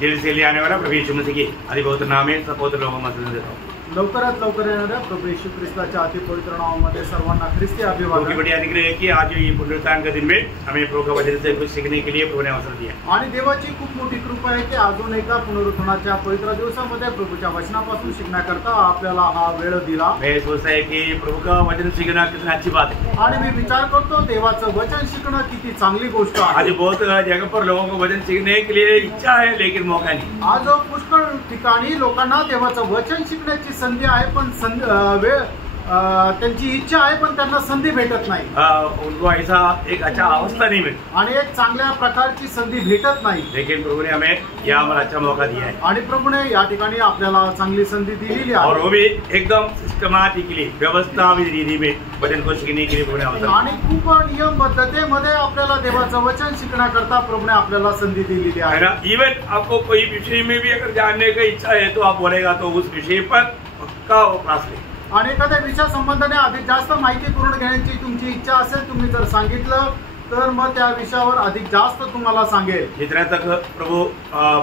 जल्दी आने वाला प्रभु यीशु मसीह की अति पवित्र नाम में सब पवित्र लोगों में देता हूँ। लवकरात लवकर येणाऱ्या प्रभू येशू ख्रिस्ताच्या अति पवित्र नावामध्ये सर्वांना ख्रिस्ती अभिवादन। बड़ी अनुग्रह है कि आज ये पुनरुत्थान के दिन में हमें प्रभु का वचन से कुछ सीखने के लिए प्रभु ने अवसर दिया आणि देवाची खूप मोठी कृपा आहे की अजून एकदा पुनरुत्थानाच्या पवित्र दिवसामध्ये प्रभूच्या वचनापासून शिकण्याकरता आपल्याला हा वेळ दिला। मैं सोचता है कि प्रभु का वचन सीखना कितना अच्छी बात है आणि मी विचार करतो देवाचं वचन शिकणं किती चांगली गोष्ट आहे। आज बहुत जगह पर लोगों को वचन सीखने के लिए इच्छा है लेकिन मौका नहीं। आज पुष्कळ ठिकाणी लोकांना देवाचं वचन शिकण्याची संधी आहे पण त्यांची इच्छा आहे पण त्यांना संधी भेटत नाही। उनको ऐसा एक अच्छा अवस्था नहीं मिलती आणि एक चांगल्या प्रकारची संधी भेटत नाही। लेकिन प्रभु ने हमें यहाँ पर अच्छा मौका दिया है आणि प्रभूने या ठिकाणी आपल्याला चांगली संधी दिलेली आहे और वो भी एकदम सिस्टमॅटिकली व्यवस्थित रीति में वचन को सीखने के लिए प्रभु ने अवसर आणि खूप नियमबद्धतेमध्ये आपल्याला देवाचं वचन शिकण्याकरता प्रभूने आपल्याला संधी दिलेली आहे ना। इवन आपको कोई विषय में भी अगर जानने की इच्छा है तो आप बोलेगा तो उस विषय पर पक्का क्लास ले। आणि एखाद्या विषया संबंधाने अधिक जास्त माहिती करून घेण्याची तुमची इच्छा असेल तुम्ही जर सांगितलं तर मग त्या विषयावर अधिक जास्त तुम्हाला सांगेल। जितना तक प्रभु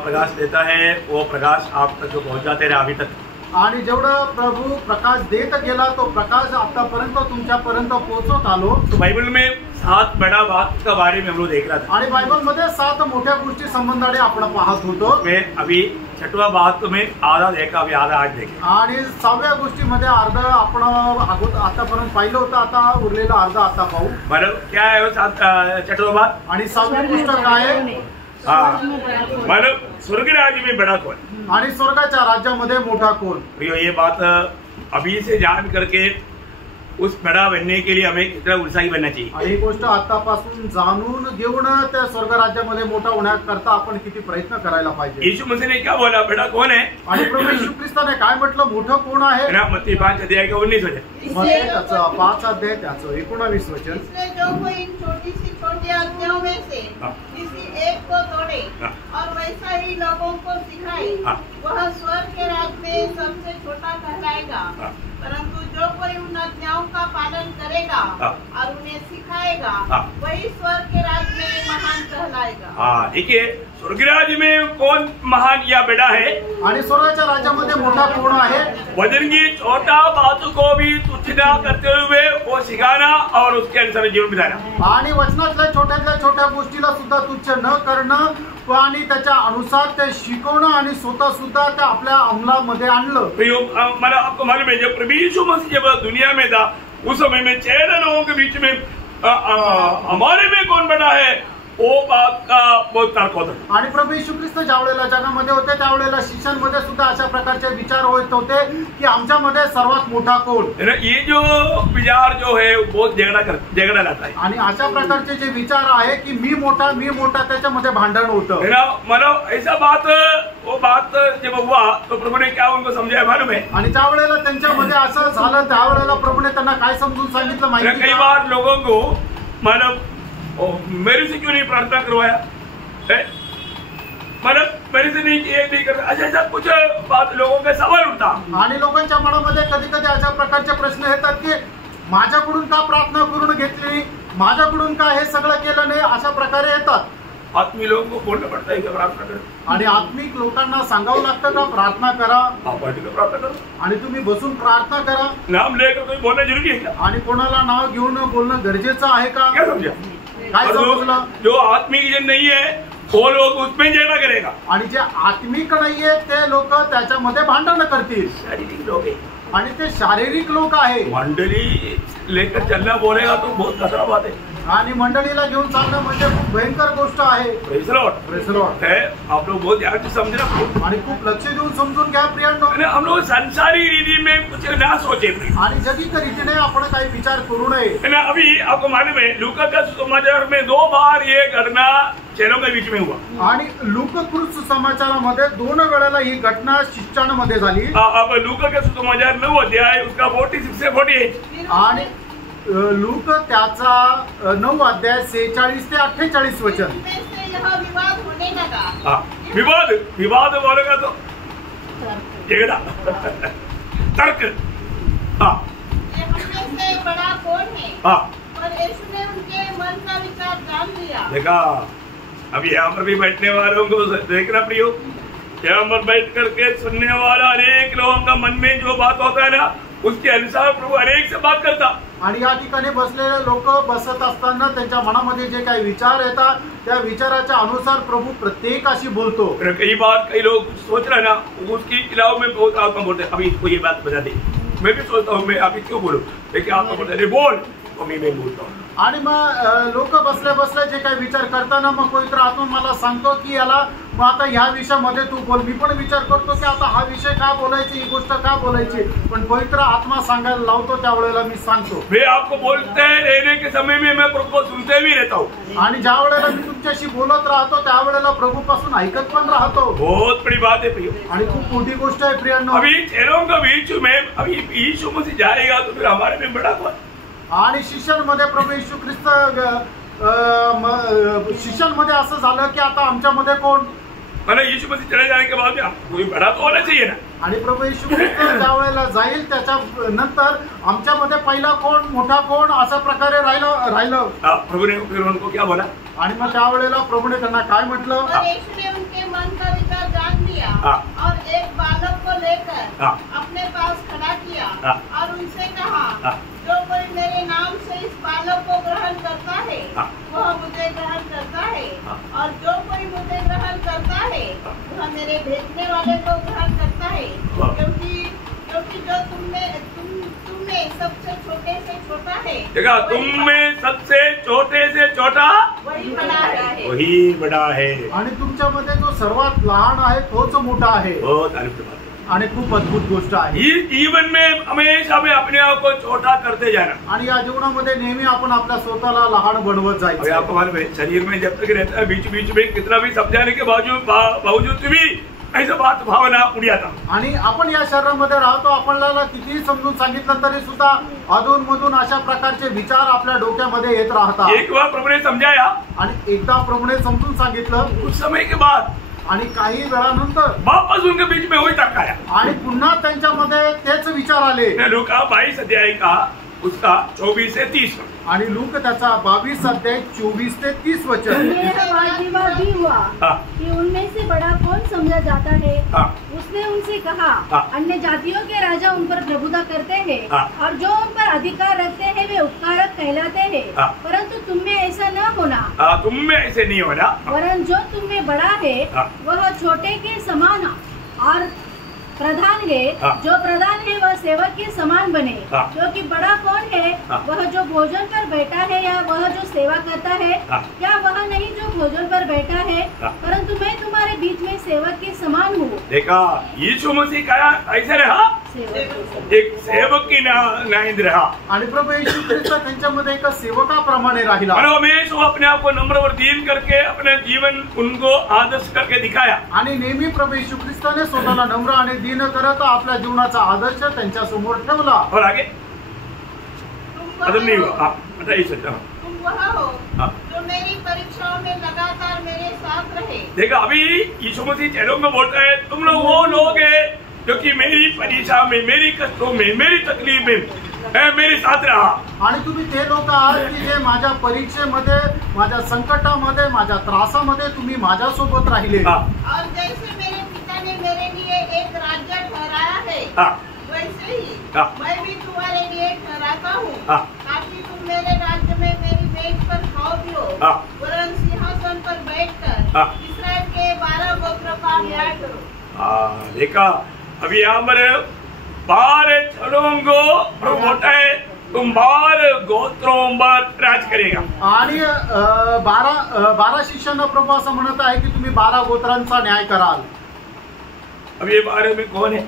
प्रकाश देता है वो प्रकाश आप तक पहुंचाते रहे अभी तक। आणि जेवढं प्रभू प्रकाश देत गेला तो प्रकाश आतापर्यंत तुमच्यापर्यंत पोहोचत आलो। तो बाइबल में 7 बड़ा बात का बारे में हम लोग देख रहा था आणि बायबल मध्ये 7 मोठ्या गोष्टी संबंधाने आपण पाहत होतो। मैं अभी 6वां बात में आधा देखा अभी आधा आज देखे आणि 6व्या गोष्टीमध्ये अर्ध आपण आतापर्यंत पाहिलं होतं आता उरलेलं अर्ध आता पाहू। मतलब क्या है वो 6वां बात आणि 7वी गोष्ट काय आहे? मतलब स्वर्ग राज्य में बड़ा कौन आणि स्वर्गाच्या राज्यामध्ये मोठा कोण? ये बात अभी से जान करके उस बड़ा बनने के लिए हमें कितना उत्साही बनना चाहिए। आणि ही गोष्ट आतापासून जाणून घेऊन त्या स्वर्ग राज्यामध्ये मोठा होण्याकरता आपण किती प्रयत्न करायला पाहिजे। यीशु मसीह ने क्या बोला बड़ा कौन है आणि प्रभू येशू ख्रिस्ताने काय म्हटलं मोठं कोण आहे? मत्ती 5 अध्याय का 19 वचन। मत्ती त्याचं 5 अध्याय त्याचं 19 वचन। इसलिए जो कोई इन छोटी सी छोटी आज्ञाओं में से किसी एक को तोड़े और वैसा ही लोगों को सिखाए वह स्वर्ग के राज्य में सबसे छोटा कहलाएगा। परंतु जो कोई उन आज्ञाओं का पालन करेगा और उन्हें सिखाएगा वही स्वर्ग के राज्य में महान कहलाएगा। देखिए स्वर्ग राज्य में कौन महान या बड़ा है? आणि स्वर्गाच्या राज्यामध्ये मोठा कोण आहे? वचन की छोटा बातों को भी तुच्छ न करते हुए वो सिखाना और उसके अनुसार जीवन बिताना। आणि वचनातल्या छोट्यातल्या छोट्या गोष्टीला सुद्धा तुच्छ न करणं आणि त्याच्या अनुसार ते शिकवणं आणि स्वतः सुद्धा त्या आपल्या अंमलामध्ये आणलं। मतलब आपको मालूम है जब प्रभु यीशु मसीह जब दुनिया में था उस समय में 6 लोगों के बीच में हमारे में कौन बड़ा है वो बात का बहुत तर्क होता। आणि प्रभू येशू ख्रिस्त ज्यावेळेला जगामध्ये होते त्यावेळेला शिष्यांमध्ये सुद्धा अशा प्रकारचे विचार होत होते की आमच्यामध्ये सर्वात मोठा कोण? ये जो विचार जो है बहुत झगड़ा लाता है। आणि अशा प्रकारचे जे विचार आहे की मी मोठा त्याच्यामध्ये भांडण होतं। मतलब ऐसा वो बात जब हुआ तो प्रभु ने क्या उनको समझाया मालूम है? आणि ज्यावेळेला त्यांच्यामध्ये असं झालं त्यावेळेला प्रभूने त्यांना काय समजून सांगितलं माहिती? कई बार लोगों को मतलब मेरे से क्यों नहीं प्रार्थना करवाया, मतलब मेरे से नहीं करता, ऐसा कुछ बात लोगों के सवाल उठता। आणि लोकांच्या मनामध्ये कधी कधी अशा प्रकारचे प्रश्न येतात की माझ्याकडून का प्रार्थना करून घेतली, माझ्याकडून का हे सगळं केलं नाही, अशा प्रकारे येतात। आत्मिक लोगों को बोलना पड़ता है कि प्रार्थना करो आणि आत्मिक लोकांना सांगावं लागतं का प्रार्थना करा प्रार्थना करो आणि तुम्ही बसून प्रार्थना करा। नाम लेकर कोई बोलना जरूरी है क्या? आणि कोणाला नाव घेऊन बोलणं गरजेचं आहे का? क्या समझा? काय समजलं? जो आत्मिक जन नहीं है वो लोग उसमें झगड़ा करेगा आणि जे आत्मिक नाहीये ते लोक त्याच्यामध्ये भांडण करतील। शारीरिक लोग है आणि ते शारीरिक लोक आहे। मंडली लेकर चलना बोलेगा तो बहुत खतरा बात है। आणि मंडळीला घेऊन चालणं म्हणजे खूप भयंकर गोष्ट आहे। प्रेज लॉर्ड है। आप लोग बहुत ध्यान से समझना आणि खूप लक्ष देऊन समजून घ्या प्रियांनो। हम लोग संसारी रीति में कुछ ना सोचे आणि जगिक रीतीने आपण काही विचार करू नये। अभी आपको मालूम है लूका का सुसमाचार में 2 बार ये घटना चेलों के बीच में हुआ। आणि लूका सुसमाचारामध्ये 2 वेळेला ही घटना शिष्यांमध्ये झाली। अब लूका का सुसमाचार 9 अध्याय उसका 46 से 48 आणि लूक त्याचा 9 अध्याय 46 ते 48 वचन। विवाद होने लगा। विवाद बोलेगा तो झगड़ा तर्क। हम में से बड़ा कौन है? पर यीशु ने उनके मन का विचार जान लिया। देखा अभी यहाँ पर भी बैठने वालों को देखना प्रियो, यहाँ पर बैठ करके सुनने वाला अनेक लोगों का मन में जो बात होता है ना उसके अनुसार प्रभु अनेक से बात करता। आणि या ठिकाणी बसलेले लोक बसत असताना त्यांच्या मनामध्ये जे काही विचार येतात त्या विचाराच्या अनुसार प्रभु प्रत्येकाशी बोलतो। कई बार कई लोग सोच रहे ना उसकी खिलाफ में बहुत आत्मा बोलते, अभी इसको ये बात बता दे, मैं भी सोचता हूँ मैं अभी क्यों बोलूं, लेकिन आत्मा बोलते बोल तो मैं बोलता हूँ। आणि मग लोक बसल्या बसल्या जे काही विचार करताना मग पवित्र आत्मा मला सांगतो की याला मग आता ह्या विषयामध्ये तू बोल। मी पण विचार करतो की आता हा विषय का बोलायची, ही गोष्ट का बोलायची, पण पवित्र आत्मा सांगायला लावतो त्यावेळेला मी सांगतो। मैं आपको बोलते रहने के समय में मैं प्रभु को सुनते भी रहता हूँ आणि ज्या वेळेला मी तुमच्याशी बोलत राहतो त्यावेळेला प्रभु पासून ऐकत पण राहतो। बहुत बड़ी बात है प्रियो, आणि खूप मोठी गोष्ट आहे प्रियांनो। अभी चेलों का बीच में अभी यीशु मसीह जाएगा तो फिर हमारे में बड़ा कौन? आणि शिष्यांमध्ये प्रभू येशू ख्रिस्त शिष्यांमध्ये असं झालं की आता आमच्यामध्ये कोण, मतलब यीशु मसीह चले जाने के बाद कोई बड़ा तो होना चाहिए ना। आणि प्रभू येशू ख्रिस्त ज्या वेळेला जाईल त्याच्या नंतर आमच्यामध्ये पहिला कोण, मोठा कोण, अशा प्रकारे राहिलं। प्रभु ने फिर उनको क्या बोला? आणि मग त्यावेळेला प्रभूने त्यांना काय म्हटलं? यीशु ने उनके मन का विचार जान लिया और एक बालक को लेकर अपने पास खड़ा किया और उनसे कहा, जो कोई मेरे नाम से इस बालक को ग्रहण करता है वह मुझे ग्रहण करता है, और जो कोई मुझे ग्रहण करता है वह मेरे भेजने वाले को ग्रहण करता है, क्योंकि जो तुम में सबसे छोटे से छोटा है, देखा तुम में सबसे छोटे से छोटा वही बड़ा है, वही बड़ा है। आणि तुमच्यामध्ये जो सर्वात लहान आहे तोच मोठा आहे। बहुत अद्भुत बात है आणि खूप अद्भुत गोष्ट आहे। इस जीवन में हमेशा में अपने आप को छोटा करते जाना, आणि या जीवनामध्ये नेहमी आपण आपल्या स्वतःला लहान बनवत जायचं। आपको मालूम है शरीर में जब तक रहता है बीच बीच में कितना भी समझाने के बावजूद भी ऐसा बात भावना उड़ी आता। आणि आपण या शरीरामध्ये राहतो, आपल्याला कितीही समजून सांगितलं तरी सुद्धा अधून मधून अशा प्रकारचे विचार आपल्या डोक्यामध्ये येत राहतात। एक बार प्रभु ने समझाया आणि एकदा प्रभूने समजून सांगितलं, कुछ समय के बाद आणि काही वेळानंतर वापस उनके बीच में वही तर्क आया आणि पुन्हा त्यांच्यामध्ये तेच विचार आले। लूका 22 अध्याय का उसका 24 से 30 आणि लूक त्याचा 22 अध्याय 24 ते 30 वचन। वाद भी हुआ कि उनमें से बड़ा कौन समझा जाता है। उसने उनसे कहा, अन्य जातियों के राजा उन पर प्रभुता करते हैं और जो उन पर अधिकार रखते हैं वे उपकारक कहलाते हैं, परंतु तुम में ऐसा न होना। तुम में ऐसे नहीं होना, वरन जो तुम में बड़ा है वह छोटे के समान और प्रधान है, जो प्रधान है वह सेवक के समान बने, क्योंकि बड़ा कौन है, वह जो भोजन पर बैठा है या वह जो सेवा करता है, क्या वह नहीं जो भोजन पर बैठा है, परंतु मैं तुम्हारे बीच में सेवक के समान हूँ। देखा यीशु मसीह का ऐसे रहा, एक सेवक की नाइंद रहा, आणि प्रभू येशू ख्रिस्त त्यांच्यामध्ये एक सेवकाप्रमाणे राहिला। हमेशा अपने आप को नम्र और दीन करके अपने जीवन उनको आदर्श करके दिखाया। आणि नेहमी प्रभू येशू ख्रिस्ताने स्वतःला नम्र आणि दीन करत आपल्या जीवनाचा आदर्श त्यांच्या समोर ठेवला। और आगे नहीं हुआ, तुम वह हो जो मेरी परीक्षाओं में लगातार मेरे साथ रहे। देखा अभी यीशु मसीह चेलों में बोलता है तुम लोग वो लोग हैं जो कि मेरी परीक्षा में, मेरी कष्टों में, मेरी तकलीफ में मेरे साथ रहा। आणि तुम्ही ते लोक आहात की जे माझ्या परीक्षेमध्ये, माझ्या संकटामध्ये, माझ्या त्रासामध्ये तुम्ही माझ्या सोबत राहिले। और जैसे मेरे पिता ने मेरे लिए एक राज्य ठहराया है, वैसे ही मैं भी तुम्हारे लिए ठहराता हूँ, ताकि तुम मेरे राज्य में मेरी मेज पर खाओ पियो, वरन सिंहासन पर बैठकर इस्राएल के 12 गोत्रों का न्याय करो। देखा अभी यहाँ पर 12 चलों को प्रभु बोलता है तुम 12 गोत्रों पर राज करेगा। आणि 12 शिष्यांना प्रभू असं म्हणत आहे की तुम्ही 12 गोत्रांचा न्याय कराल। अब ये 12 में कौन है?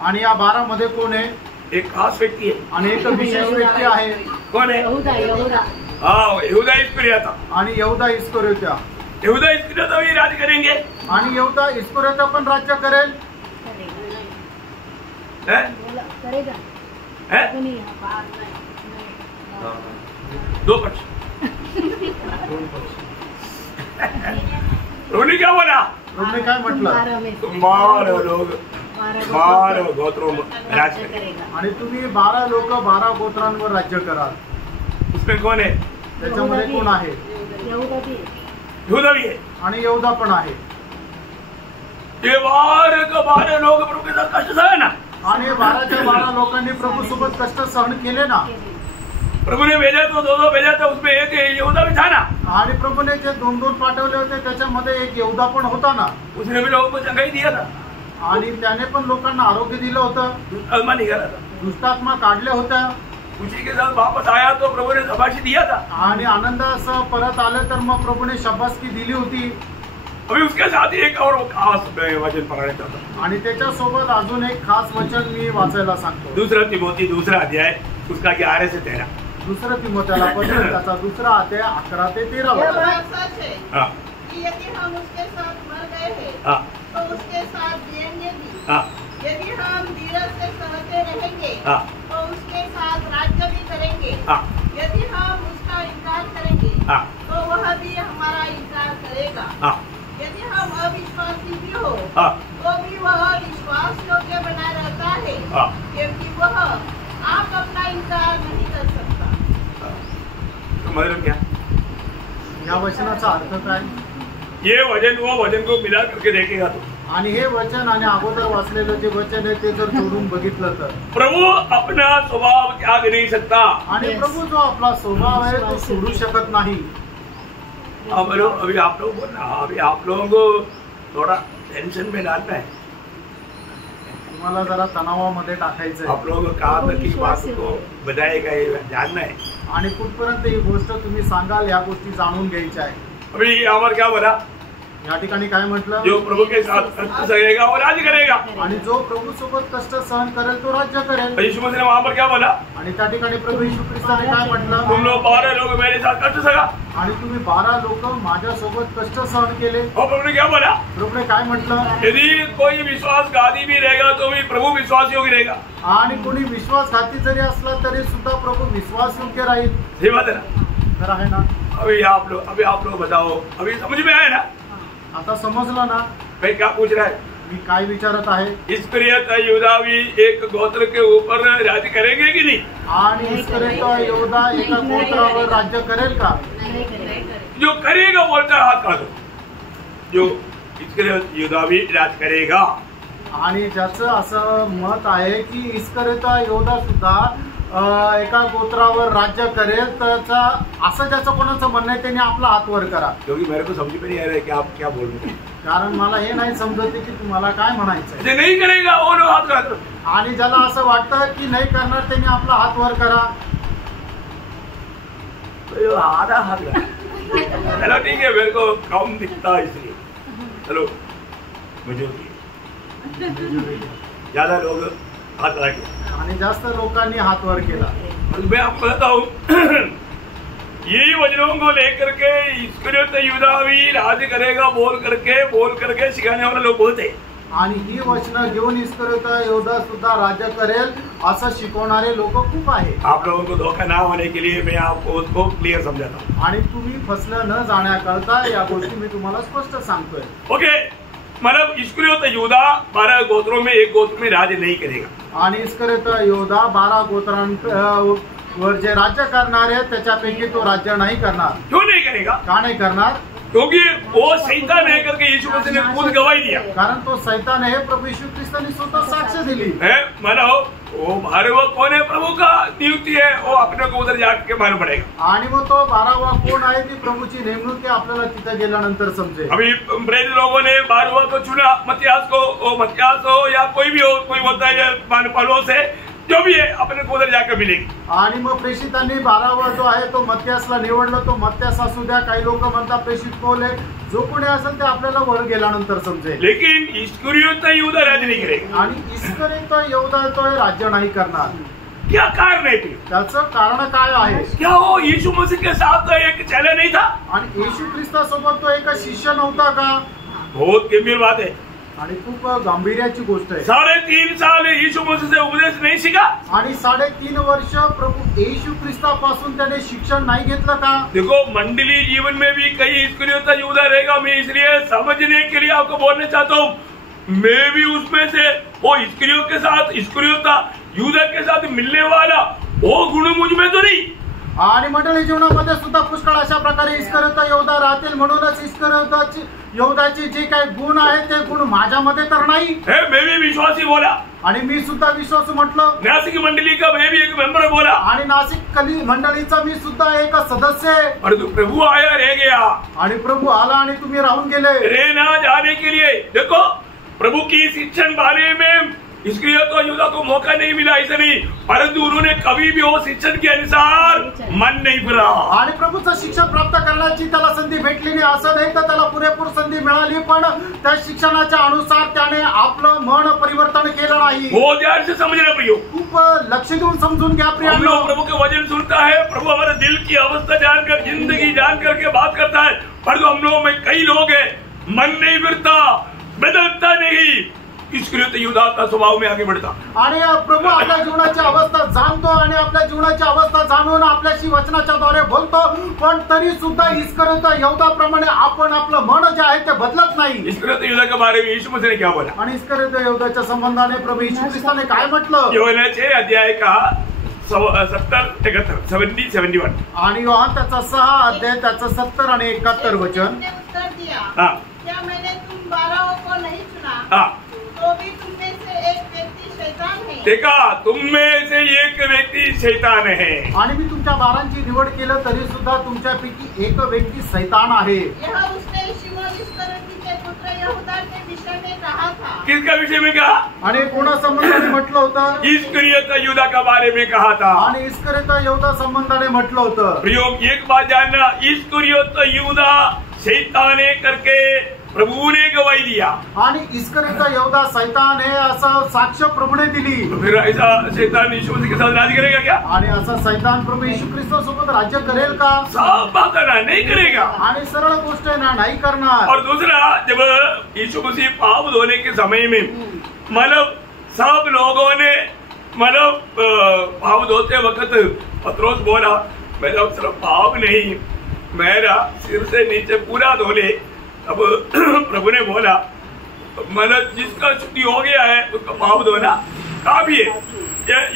आणि या 12 मध्ये कोण आहे? एक खास व्यक्ती है आणि एक विशेष व्यक्ती आहे। कौन है? यहूदा इस्करियोता। आणि यहूदा इस्करियोता, यहूदा इस्करियोता भी राज करेंगे आणि यहूदा इस्करियोता पण राज्य करेल। करेगा दो पक्ष। उन्होंने क्या बोला? उन्होंने काय म्हटलं? तुम 12 लोग 12 गोत्रों में राज करेंगे आणि तुम्ही 12 लोक 12 गोत्रांवर राज्य कराल। उसमें कौन है? त्याच्यामध्ये कोण आहे? यहूदा भी है, आणि यहूदा पण आहे. ये 12 लोग प्रभु के साथ कष्ट सहे ना. आणि 12 लोकांनी प्रभू सोबत कष्ट सहन केले ना. प्रभु ने भेजा तो 2 भेजा था, उसमें एक यहूदा भी था ना. आणि प्रभूने जे 2 पाठवले होते त्याच्यामध्ये एक यहूदा पण होता ना. उसने भी लोगों को चंगाई दिया था, आणि त्याने पण लोकांना आरोग्य दिलं होतं. आत्मा निकाला था, दुष्टात्मा काढल्या होत्या. उसी के साथ वापस आया तो प्रभु ने शाबाशी दिया था. आणि आनंदासह परत आले तर मग प्रभूने शाबासकी दिली होती. अभी उसके साथ ही एक और खास वचन पढ़ाने चाहता हूं. आणि त्याच्यासोबत अजून एक खास वचन मी वाचायला सांगतो. 2 तिमोथी 2 अध्याय उसका 11 से 13. 2 तिमोथेला पत्र त्याचा 2 अध्याय 11 ते 13 यह वाचा. बात सच है हाँ कि यदि हम उसके साथ मर गए हैं हाँ तो उसके साथ जिएंगे भी. हाँ यदि हम धीरज से सहते रहेंगे हाँ तो उसके साथ राज्य भी करेंगे. हाँ यदि हम उसका इनकार करेंगे हाँ तो वह भी हमारा इनकार करेगा. हाँ यदि हम अविश्वासी भी हो हाँ तो भी वह विश्वास योग्य बना रहता है, हाँ. क्योंकि वह आप अपना इनकार नहीं कर सकता. तो मतलब क्या, या वचनाचा अर्थ काय? ये वचन वो वचन को मिला करके देखेगा तो आणि हे वचन आणि अगोदर वाचलेलं जे वचन आहे ते जर जोडून बघितलं तर प्रभु अपना स्वभाव त्याग नहीं सकता. आणि प्रभू जो आपला स्वभाव आहे तो सोडू शकत नाही. अभी आप लोग बोलना, अभी आप लोगों को थोड़ा टेंशन में डालना है. तुम्हाला जरा तणावामध्ये टाकायचं आहे. आप लोगों को कहाँ तक की बात को बताएगा ये जानना है. आणि कुठपर्यंत ही गोष्ट तुम्ही सांगाल या गोष्टी जाणून घ्यायच्या आहे. अभी यहाँ पर क्या बोला, या ठिकाणी काय म्हटलं? जो प्रभु के साथ कष्ट सहेगा वो राज करेगा. आणि जो प्रभू सोबत कष्ट सहन करेल तो राज्य करेल. यीशु मसीह ने वहाँ पर क्या बोला, आणि त्या ठिकाणी प्रभू येशू ख्रिस्ताने काय म्हटलं? तुम लोग 12 लोग मेरे साथ कष्ट सहा. आणि तुम्ही 12 लोक माझ्या सोबत कष्ट सहन केले. और प्रभु ने क्या बोला, प्रभूने काय म्हटलं? यदि कोई विश्वासघाती भी रहेगा तो भी प्रभु विश्वास योग्य रहेगा. आणि कोणी विश्वासघाती जरी असला तरी सुद्धा प्रभू विश्वास योग्य राहील. सही बात है ना. तर आहे ना. अभी आप लोग बताओ, अभी समझ में आया ना. आता समजलं ना भाई क्या पूछ रहा है, मी काय विचारत आहे? इस्करियत यहूदावी एक गोत्र के ऊपर राज्य करेंगे कि नहीं. आणि इस्करियत यहूदा एका गोत्रावर राज्य करेल का? जो करेगा बोलता हाथ काढो. जो इस्करियत यहूदावी राज करेगा. आणि ज्याचं असं मत आहे की इस्करियत यहूदा सुद्धा एका गोत्रावर राज्य करेल, त्याचा असं ज्याचं कोणाचं म्हणणं आहे त्यांनी आपला हात वर करा. क्योंकि मेरे को समझ में नहीं आ रहा है कि आप क्या बोल रहे हैं. कारण मला हे नाही समजत की तुम्हाला काय म्हणायचं. जे नहीं करेगा वो लोग हाथ काढो. आणि ज्याला असं वाटतं की नाही करणार त्यांनी आपला हात वर करा. आधा हाथ लगा. चलो ठीक है, मेरे को कम दिखता है इसलिए. चलो मुझे ज्यादा लोग हाथ लगा के, आणि जास्त लोकांनी हात वर केला. और मैं आपको बताता हूँ यही वचनों को लेकर के इस्करियत यहूदावी राज करेगा बोल करके सिखाने वाले लोग बहुत है. आणि ही वचनं घेऊन इस्करियत यहूदा सुद्धा राज्य करेल असं शिकवणारे लोक खूप आहेत. आप लोगों को धोखा ना होने के लिए मैं आपको उसको क्लियर समझाता हूँ. आणि तुम्ही फसलं न जाण्याकरता या गोष्टी मी तुम्हाला स्पष्ट सांगतोय. ओके, मतलब इस्करियत यहूदा 12 गोत्रों में एक गोत्र में राज नहीं करेगा. आणि इस्करियत यहूदा 12 गोत्रांवर जे राज्य करणार आहे त्याच्यापैकी तो राज्य नाही करणार. क्यों नहीं करेगा, का नाही करणार? क्योंकि वो शैतान है करके यीशु मसीह ने खुद गवाही दिया कारण तो सैतान है. प्रभु यीशु ख्रिस्ताने स्वतः साक्ष दिली है. मानो वो भारव कौन है, प्रभु का नियुक्ति है, वो अपने को उधर जाके मालूम पड़ेगा. आणि मग तो 12वा कोण आहे ती प्रभूची नेमणूक आहे आपल्याला तिथे गेल्यानंतर समजेल. अभी प्रेरित लोगों ने 12वां को चुना, मत्तियास हो या कोई भी हो, कोई बोलता है पौलुस है, जो भी है अपने को उधर जाकर मिलेगी. आणि मग प्रेषितांनी 12वा जो आहे तो मत्यासला निवडलं. तो मत्यास असू द्या, काही लोक म्हणतात प्रेषित कोण आहे, जो कोणी असेल ते आपल्याला वर गेल्यानंतर समजेल. लेकिन इस्करियत यहूदा राज्य नहीं करेगा. आणि इस्करियत यहूदा तो राज्य नाही करणार. क्या कारण है? त्याचं कारण काय आहे? क्या वो यीशु मसीह के साथ एक चेला नहीं था? आणि येशू ख्रिस्तासोबत तो एक शिष्य नव्हता का? बहुत गंभीर बात है आणि खूप गांभीर्याची गोष्ट आहे. 3.5 साल यीशु मसीह से उपदेश नहीं सीखा. आणि 3.5 वर्ष प्रभू येशू ख्रिस्तापासून त्याने शिक्षण नाही घेतलं का? देखो, मंडली जीवन में भी कई इस्करियत यहूदा रहेगा. मैं इसलिए समझने के लिए आपको बोलना चाहता हूँ, मैं भी उसमें से वो इस्करियत यहूदा के साथ मिलने वाला वो गुण मुझ में तो नहीं. आणि मंडळी जीवनामध्ये सुद्धा पुष्कळ अशा प्रकारे इस्करियोत यहूदा राहतील, म्हणूनच यहूदाचे जे काही गुण आहेत ते गुण माझ्यामध्ये तर नाही. मैं भी विश्वासी बोला आणि मी सुद्धा विश्वास म्हटलं. नासिक मंडली का मैं भी एक मेंबर बोला आणि नाशिक मंडळीचा मी सुद्धा एक सदस्य आहे. परंतु प्रभु आया रह गया आणि प्रभु आला आणि तुम्ही राहून गेले. रहना जाने के लिए देखो प्रभु की शिक्षण बारे में इस्करियोत और यहूदा को मौका नहीं मिला, ऐसा नहीं, परंतु उन्होंने कभी भी वो शिक्षण के अनुसार मन नहीं फिरा. आणि प्रभूचं शिक्षण प्राप्त करण्याची त्याला संधी भेटली नाही असं नाही, तर त्याला पुरेपूर संधी मिळाली, पण त्या शिक्षणाच्या अनुसार त्याने आपलं मन परिवर्तन केलं नाही. वो ध्यान से समझना प्रियो, खूप लक्ष देऊन समजून घ्या हम प्रियांनो. लोग प्रभु के वचन सुनता है, प्रभु हमारे दिल की अवस्था जानकर, जिंदगी जान करके बात करता है, परंतु हम लोगों में कई लोग हैं मन नहीं फिरता, बदलता नहीं, इस्करियोत यहूदा का स्वभाव में आगे बढ़ता. आणि प्रभू आपल्या जीवनाची अवस्था जाणतो आणि आपल्या जीवनाची अवस्था जाणून आपल्याशी वचनाच्या द्वारे बोलतो, पण तरी सुद्धा इस्करियोत यहूदाप्रमाणे आपण आपलं मन जे आहे ते बदलत नाही. इस्करियोत यहूदा के बारे में यीशु मसीह ने क्या बोला? आणि इस्करियोत यहूदाच्या संबंधाने प्रभू येशू ख्रिस्ताने काय म्हटलं? योहन्ना 6 अध्याय का 70-71 आणि योहान त्याचा 6 अध्याय त्याचं 70 आणि 71 वचन. उसने उत्तर दिया, हाँ. क्या मैंने तुम 12 को नहीं चुना? हाँ. तो भी तुम में से एक व्यक्ति शैतान है. देखा, तुम में से एक व्यक्ति शैतान है. आणि मी तुमच्या 12 निवड केलं तरी सुद्धा तुमच्यापैकी एक व्यक्ती शैतान आहे. यह उसने शिमोन इस्करियोती के पुत्र यहूदा के विषय में कहा था. किसका विषय में कहा? आणि कोणा संबंधाने म्हटलं होतं? इस्करियोत यहूदा के बारे में कहा था. आणि इस्करियोत यहूदा संबंधाने म्हटलं होतं. प्रियो, एक बात जानना, इस्करियोत यहूदा शैतान है करके प्रभु ने गवाही दिया. आणि इस्करियोत यहूदा शैतान है असं साक्ष प्रभूने दिली. तो फिर ऐसा शैतान यीशु मसीह के साथ राज करेगा क्या? आणि असा शैतान प्रभू येशू ख्रिस्त सोबत राज्य करेल का? साफ बात है ना, नहीं करेगा. आणि सरळ गोष्ट आहे ना, नाही करणार. और दूसरा, जब यीशु मसीह पाप धोने के समय में मतलब सब लोगों ने मतलब पाप धोते वक्त पत्रोस बोला, मेरा सिर्फ पाप नहीं, मेरा सिर से नीचे पूरा धो ले. अब प्रभु ने बोला, मतलब जिसका शुद्धि हो गया है उसका पाप धोना काफी है.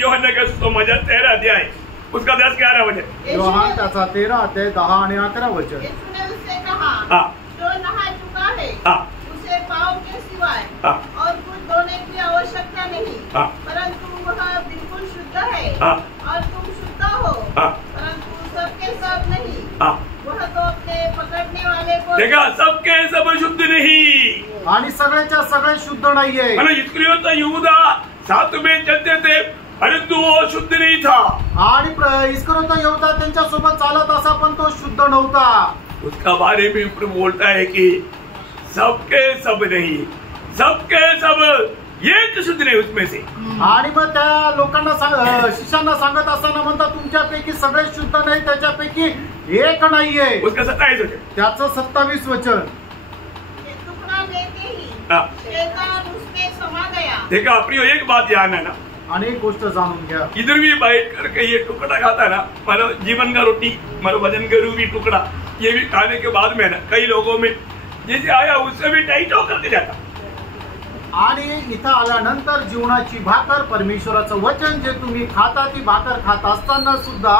यूहन्ना का सुसमाचार 13 अध्याय उसका 10-11 वचन. योहान त्याचा 13 अध्याय 10 आणि 11 वचन. यीशु ने उससे कहा, हाँ. जो नहा चुका है हाँ. उसे पाँव के सिवाय हाँ. और कुछ धोने की आवश्यकता नहीं. हाँ. परंतु वह बिल्कुल शुद्ध है. हाँ. और तुम शुद्ध हो. हाँ. परंतु सबके सब नहीं. हाँ. वह तो अपने पकड़ने वाले को देखा, सबके सब शुद्ध नहीं. आणि सगळ्याच्या सगळे शुद्ध नाहीये. मतलब इस्करियोत यहूदा साथ में चलते थे, परंतु वो शुद्ध नहीं था. आणि इस्करियोत यहूदा त्यांच्या सोबत चालत असा, पण तो शुद्ध नव्हता. उसका बारे में प्रभु बोलता है कि सबके सब नहीं, सबके सब एक शुद्ध नहीं उसमें से. आणि मग त्या लोकांना शिष्यांना सांगत असताना म्हणतात, तुमच्यापैकी सगळे शुद्ध नाही, त्याच्यापैकी एक नाहीये. उसका 27 वचन. त्याचं 27 वचन. टुकड़ा लेते ही हाँ. शैतान उसमें समा गया. देखा प्रियो, एक बात ध्यान है ना, आणि एक गोष्ट जाणून घ्या. इधर भी बैठ करके ये टुकड़ा खाता ना, मानो जीवन का रोटी, मानो वजन का रूपी टुकड़ा, ये भी खाने के बाद में ना कई लोगों में जैसे आया उससे भी टाइट होकर के जाता. आणि इथं आल्यानंतर जीवनाची भाकर, परमेश्वराचं वचन जे तुम्ही खाता, ती भाकर खात असताना सुद्धा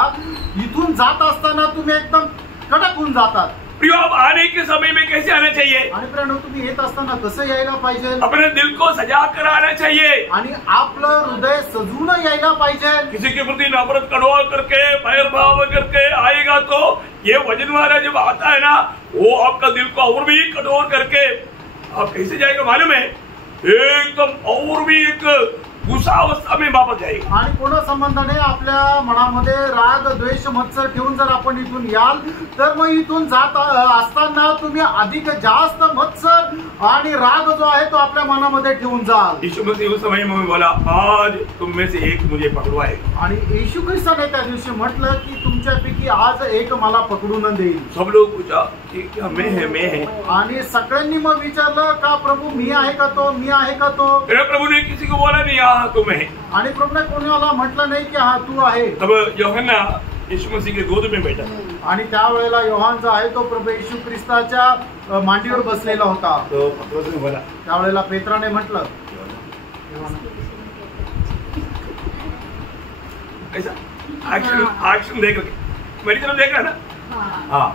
इथून जात असताना तुम्ही एकदम कडक होऊन जातात. प्रियो, अब आने के समय में कैसे आना चाहिए? आणि प्रियांनो, तुम्ही येत असताना कसं यायला पाहिजे? अपने दिल को सजा कर आना चाहिए. आणि आपलं हृदय सजून यायला पाहिजे. किसी के प्रति नफरत कड़वा करके, बैर भाव करके आएगा तो ये वजन वाला जब आता है ना, वो आपका दिल को और भी कठोर करके आप कैसे जाएगा मालूम है? एकदम और भी एक गुस्सा अवस्था में वापस जाएगा. आणि कोणा संबंधाने आपल्या मनामध्ये राग, द्वेष, मत्सर ठेवून जर आपण इथून याल, तर मग इथून जात असताना तुम्ही अधिक जास्त मत्सर आणि राग जो आहे तो आपल्या मनामध्ये ठेवून जाल. यीशु मसीह उस समय में बोला, आज तुम में से एक मुझे पकड़वाएगा. आणि येशू ख्रिस्ताने त्या दिवशी म्हटलं की तुमच्यापैकी आज एक मला पकडून देईल. सब लोग पूछा कि क्या मैं है. आणि सगळ्यांनी मग विचारलं का प्रभू मी आहे का तो, मी आहे का तो? मेरे प्रभु ने किसी को बोला नहीं, हाँ तुम है. आणि प्रभूने कोणाला म्हटलं नाही की हा तू आहे. तब यूहन्ना यीशु मसीह के गोद में बैठा. आणि त्यावेळेला योहान जो आहे तो प्रभू येशू ख्रिस्ताच्या मांडीवर बसलेला होता. तो पत्रोस ने बोला, त्यावेळेला पेत्राने म्हटलं, ऐसा एक्शन देख रहे. मेरी तरफ देख रहा ना? हाँ, हाँ,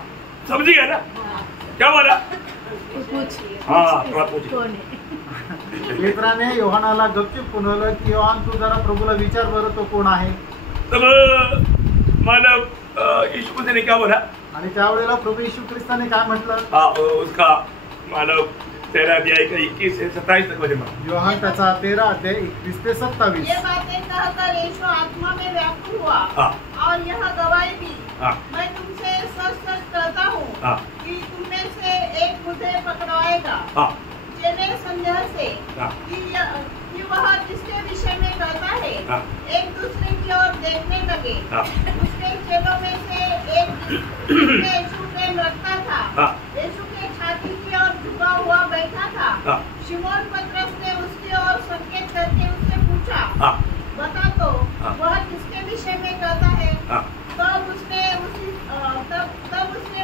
समझी गया ना? हाँ, क्या बोला? तो पूछिए, हाँ, पूछिए, थोड़ा पूछिए। कौन है? पेत्राने योहानाला गपचूप पुनवलं की योहान तू जरा प्रभूला विचार बरं तो कोण आहे. तब मतलब यीशु मसीह ने क्या बोला? आणि त्यावेळेला प्रभू येशू ख्रिस्ताने काय म्हटलं. हाँ, उसका मतलब 13 अध्याय का 21 से 27 तक मुझे मालूम। योहान त्याचा 13 अध्याय 21 ते 27. ये बातें कहकर यीशु आत्मा में व्याकुल हुआ हाँ। और यह गवाही दी, हाँ। मैं तुमसे सच सच कहता हूँ हाँ। कि तुम में से एक मुझे पकड़वाएगा। हाँ, चेले संदेह से हाँ। कि वह जिसके विषय में कहता है हाँ। एक दूसरे की ओर देखने लगे। हाँ। उसके चेलों में से एक जिसने यीशु प्रेम रखता था, हाँ। यीशु के छाती की ओर झुका हुआ बैठा था। हाँ। शिमोन पतरस ने उसकी ओर संकेत करके उससे पूछा, हाँ। बता तो हाँ। वह किसके विषय में कहता है। हाँ। तब उसने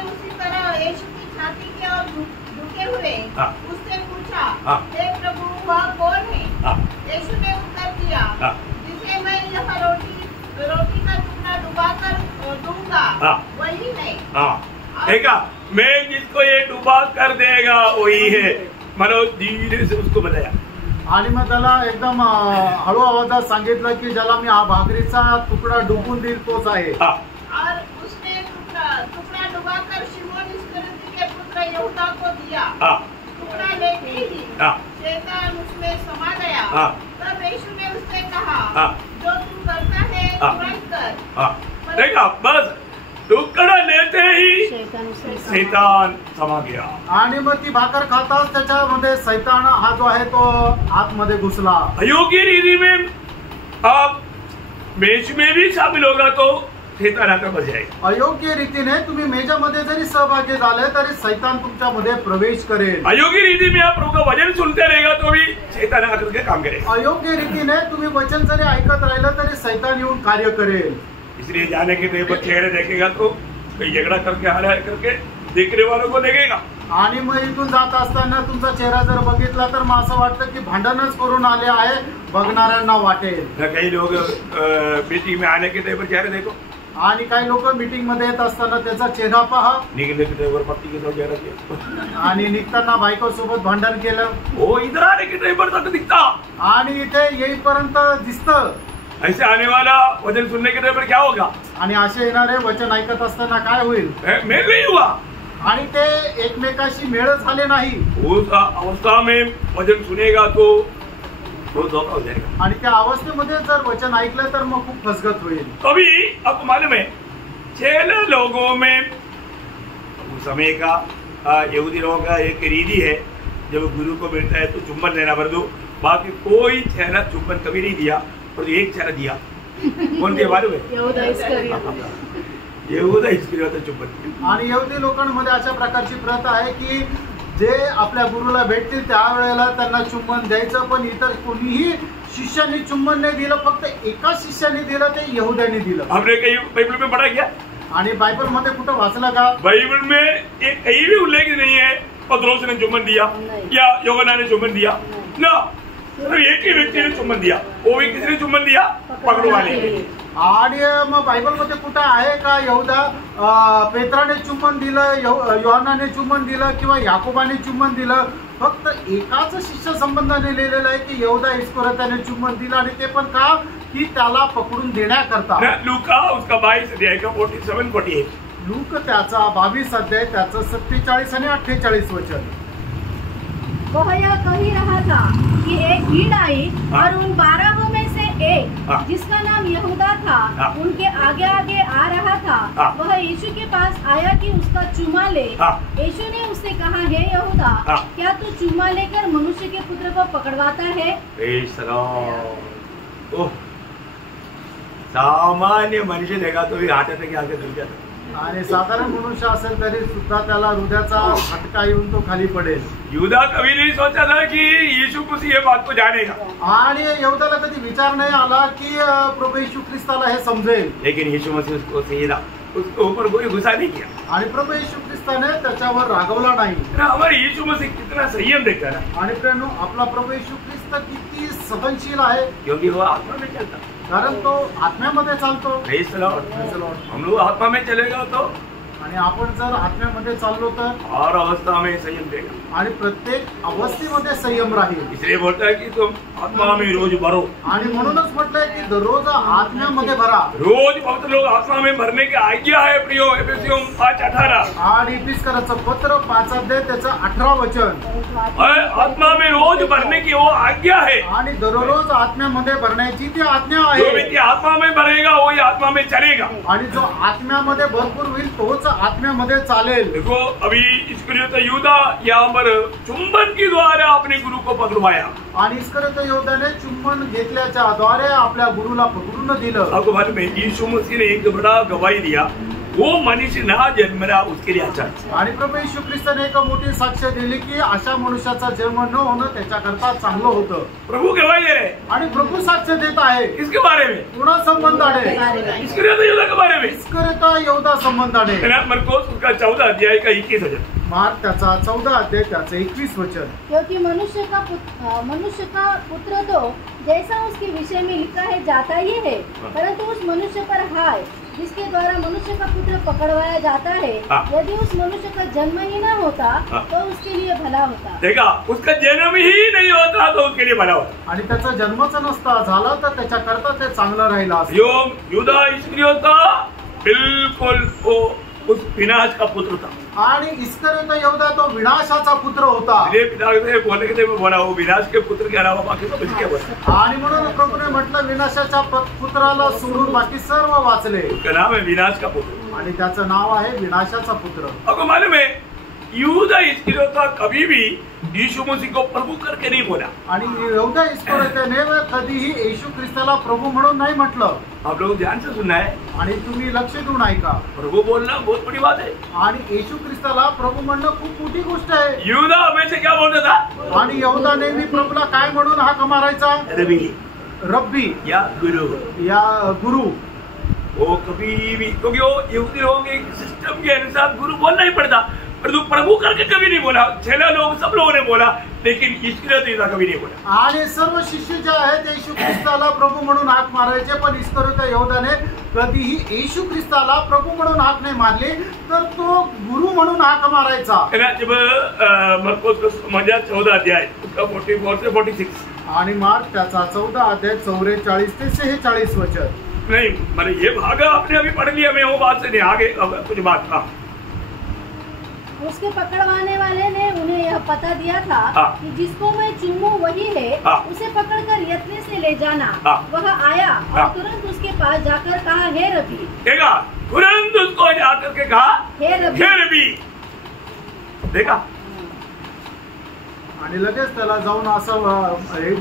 उसी तरह यीशु की छाती की ओर झुके हुए हाँ। उससे पूछा, हाँ। हे प्रभु वह कौन है। हाँ। यीशु ने उत्तर दिया, हाँ। जिसे मैं यह रोटी का टुकड़ा डुबाकर दूंगा, हाँ। वही है। हाँ, देखा, मैं जिसको ये डुबा कर देगा वही है। मतलब धीरे से उसको बताया। आणि मग त्याला एकदम हळू आवाजात सांगितलं की ज्याला मी हा भाकरीचा तुकडा डुबून देईल तोच आहे. हाँ। और उसने टुकड़ा डुबाकर शिमोन इस्करियोती के पुत्र यहूदा को दिया। हाँ। टुकड़ा लेते ही हाँ। शैतान उसमें समा गया। हाँ। तब यीशु ने उससे कहा, हाँ। जो तू करता है हाँ। तुरंत कर। हाँ, देखा, बस टुकड़ा लेते ही शैतान उसमें समा- शैतान समा गया। आणि मग ती भाकर खाताच त्याच्यामध्ये सैतान हा जो आहे तो आतमध्ये घुसला. अयोग्य रीति में आप बेच में भी शामिल होगा तो शैतान आकर बस जाएगा। अयोग्य रीतीने तुम्ही मेजामध्ये जरी सहभागी झाले तरी सैतान तुमच्यामध्ये प्रवेश करेल. अयोग्य रीति में आप प्रभु का वचन सुनते रहेगा तो भी शैतान आकर के काम करेगा। अयोग्य रीतीने तुम्ही वचन जरी ऐकत राहिलं तरी सैतान येऊन कार्य करेल. इसलिए जाने के टाइम पर चेहरे देखेगा तो कोई झगड़ा करके हारा करके देखने वालों को देखेगा। आणि मग इथून जात असताना तुमचा चेहरा जर बघितला तर मग असं वाटतं की भांडणच करून आले आहे, बघणाऱ्यांना वाटेल. न कई लोग मीटिंग में आने के टाइम पर चेहरे देखो, आणि काही लोक मीटिंग मध्ये येत असताना त्याचा चेहरा पहा निकलने के टाइम पर पत्नी के साथ चेहरा दिया। आणि निघताना बायको सोबत भांडण केलं वो इधर आने के टाइम पर तक दिखता। आणि इथे येईपर्यंत दिसतं. ऐसे आने वाला वचन सुनने के टाइम पर क्या होगा? आणि असे येणारे वचन ऐकत असताना काय होईल. मेल नहीं हुआ। आणि ते एकमेकाशी मेळ झाले नाही. उस अवस्था में वचन सुनेगा तो धोखा हो जाएगा। आणि त्या अवस्थेमध्ये जर वचन ऐकलं तर मग खूप फसगत होईल. कभी आपको मालूम है 6 लोगों में उस समय का यहूदी लोगों का एक रीति है, जब गुरु को मिलता है तो चुम्बन देना भर दो। बाकी कोई चेहरा चुम्बन कभी नहीं दिया और एक चेहरा दिया। कौन दिया मालूम है? यहूदा इस्करियोती. यहूदा इस्करियोती चुम्बन दिया। आणि यहूदी लोकांमध्ये अशा प्रकारची प्रथा आहे की जे आपल्या गुरुला भेटतील त्यावेळेला त्यांना चुंबन द्यायचं, पण इतर कोणीही शिष्याने चुंबन नाही दिलं, फक्त एका शिष्याने दिलं, ते यहूद्याने दिलं. आपने कहीं बाइबल में पढ़ा क्या? आणि बायबल मध्ये कुठं वाचलं का? बाइबल में एक कहीं भी उल्लेख नहीं है पतरोस ने चुम्बन दिया नहीं। या यूहन्ना ने चुम्बन दिया ना, सिर्फ एक ही व्यक्ति ने चुम्बन दिया। वो भी किसने चुम्बन दिया? पकड़वाने के लिए। आणि मग बायबल मध्ये कुठं आहे का यहूदा पेत्राने चुंबन दिलं, योहानाने चुंबन दिलं किंवा याकोबाने चुंबन दिलं? फक्त एकाच शिष्य संबंधाने लिहिलेलं आहे की यहूदा इस्करियोतीने चुंबन दिलं, आणि ते पण का की त्याला पकडून देण्याकरता. लूका उसका 22 अध्याय का 47-48। लूक त्याचा 22 अध्याय त्याचं 47 आणि 48 वचन. वह यह कह ही रहा था कि एक भीड़ आई हाँ। और उन 12 में से एक हाँ। जिसका नाम यहूदा था हाँ। उनके आगे आगे आ रहा था। हाँ। वह यीशु के पास आया कि उसका चूमा ले। हाँ। यीशु ने उससे कहा, हे यहूदा, हाँ। क्या तू चूमा लेकर मनुष्य के पुत्र को पकड़वाता है? ओह, सामान्य मनुष्य देखा तो भी हार्ट अटैक आके गिर जाता। आणि साधारण मनुष्य असेल तरी सुद्धा त्याला हृदयाचा झटका येऊन तो खाली पडेल. यहूदा कभी नहीं सोचा था कि यीशु मसीह ये बात को जानेगा, आणि यहूदाला कधी विचार नाही आला की प्रभू येशू ख्रिस्ताला हे समजेल. लेकिन यीशु मसीह उसको सीधा उसके ऊपर कोई गुस्सा नहीं किया। आणि प्रभू येशू ख्रिस्ताने त्याच्यावर रागवला नाही. हमारे यीशु मसीह कितना संयम देखता है, आणि प्रेरणू आपला प्रभू येशू ख्रिस्त किती सहनशील आहे, क्योंकि वो आत्मा में चलता। कारण तो आत्म्यामध्ये चालतो. Praise the Lord. Praise the Lord. हम लोग आत्मा में चलेगा तो आणि आपण जर आत्म्यामध्ये चाललो तर हर अवस्था में संयम देगा. आणि प्रत्येक अवस्थेमध्ये संयम राहील. इसलिए बोलता है कि तुम आत्मा में रोज भरो. आणि म्हणूनच म्हटलंय की दररोज आत्म्यामध्ये भरा. रोज बहुत लोग आत्मा में भरने की आज्ञा है प्रियो. एफेसियों 5:18. आणि इफिसकरांचं पत्र 5 अध्याय त्याचं 18 वचन. आत्मा में रोज भरने की वो आज्ञा है. आणि दररोज आत्म्यामध्ये भरण्याची ती आज्ञा जो आहे. व्यक्ति आत्मा में भरेगा वही आत्मा में चलेगा. आणि जो आत्म्यामध्ये भरपूर होईल तोच आत्म्यामध्ये चालेल. देखो अभी इस्करियोत यहूदा यहाँ पर चुंबन के द्वारा अपने गुरु को पकड़वाया. आणि इस्करियोत यहूदाने चुंबन घेतल्याच्या द्वारे आपल्या गुरुला पकडून दिलं. आपको मालूम है यीशु मसीह ने एक बड़ा गवाही दिया. वो मनुष्य ना जन्मला उसके लिए अच्छा. आणि प्रभू येशू ख्रिस्ताने एक मोठी साक्ष दिली की अशा मनुष्याचा जन्म न होणं त्याच्याकरता चांगलं होतं. प्रभु गवाही है. आणि प्रभू साक्ष देत आहे. किसके बारे में? पुन्हा संबंधाने. इस्करियोत यहूदा के बारे में. इस्करियोत यहूदा संबंधाने. मरकोस उसका 14 अध्याय का 21 वचन. मार्क त्याचा 14 अध्याय त्याचं 21 वचन. क्योंकि मनुष्य का पुत्र तो जैसा उसके विषय में लिखा है जाता ही है, परंतु उस मनुष्य पर हाय जिसके द्वारा मनुष्य का पुत्र पकड़वाया जाता है. यदि उस मनुष्य का जन्म ही न होता तो उसके लिए भला होता. देखा, उसका जन्म ही नहीं होता तो उसके लिए भला होता. आणि त्याचा जन्मच नसता झाला तर त्याच्याकरता ते चांगलं राहिलं असतं. यहूदा इस्करियोत बिल्कुल वो उस विनाश का पुत्र था. आणि इस्करियोत यहूदा तो विनाशाचा पुत्र होता. पिता से बोलने के लिए बोला वो विनाश के पुत्र के अलावा बाकी सब इसके बोला. आणि म्हणून प्रभूने म्हटलं विनाशाच्या पुत्राला सोडून बाकी सर्व वाचले. उसका नाम है विनाश का पुत्र. आणि त्याचं नाव आहे विनाशाचा पुत्र. आपको मालूम है यहूदा इस्करियोत कभी भी यीशु मसीह को प्रभु करके नहीं बोला. आणि यहूदा इस्करियोतने कधीही येशू ख्रिस्ताला प्रभू म्हणून नाही म्हटलं. आप लोग ध्यान से सुनना है. आणि तुम्ही लक्ष देऊन ऐका. प्रभु बोलना बहुत बड़ी बात है. आणि येशू ख्रिस्ताला प्रभू म्हणणं खूप मोठी गोष्ट आहे. यहूदा हमेशा क्या बोलता था? आणि यहूदा नेहमी प्रभूला काय म्हणून हाक मारायचा? रबी रब्बी या गुरु. या गुरु. वो कभी भी क्योंकि वो यहूदी लोगों के सिस्टम के अनुसार गुरु बोलना ही पड़ता. परंतु प्रभु करके कभी नहीं बोला. चेला लोग सब लोगों ने बोला लेकिन इस्करियोत यहूदा कभी नहीं बोला. आणि सर्व शिष्य जे आहेत येशू ख्रिस्ताला प्रभू म्हणून हाक मारायचे, पण इस्करियोत यहूदाने कधीही येशू ख्रिस्ताला प्रभू म्हणून हाक नाही मारली तर तो गुरु म्हणून हाक मारायचा. जब मरकोस 14 अध्याय उसका 44 से 46. आणि मार्क त्याचा 14 अध्याय 44 ते 46 वचन. नहीं मैंने ये भाग आपने अभी पढ़ लिया. मैं वो बात से नहीं आगे कुछ बात था. उसके पकड़वाने वाले ने उन्हें यह पता दिया था कि जिसको मैं चूमूं वही है. उसे पकड़कर यत्न से ले जाना. वह आया और तुरंत उसके पास जाकर कहा, हे रबी. देखा, तुरंत उसको जाकर के कहा, हे रबी. हे रबी. देखा, आणि लगेच त्याला जाऊन असं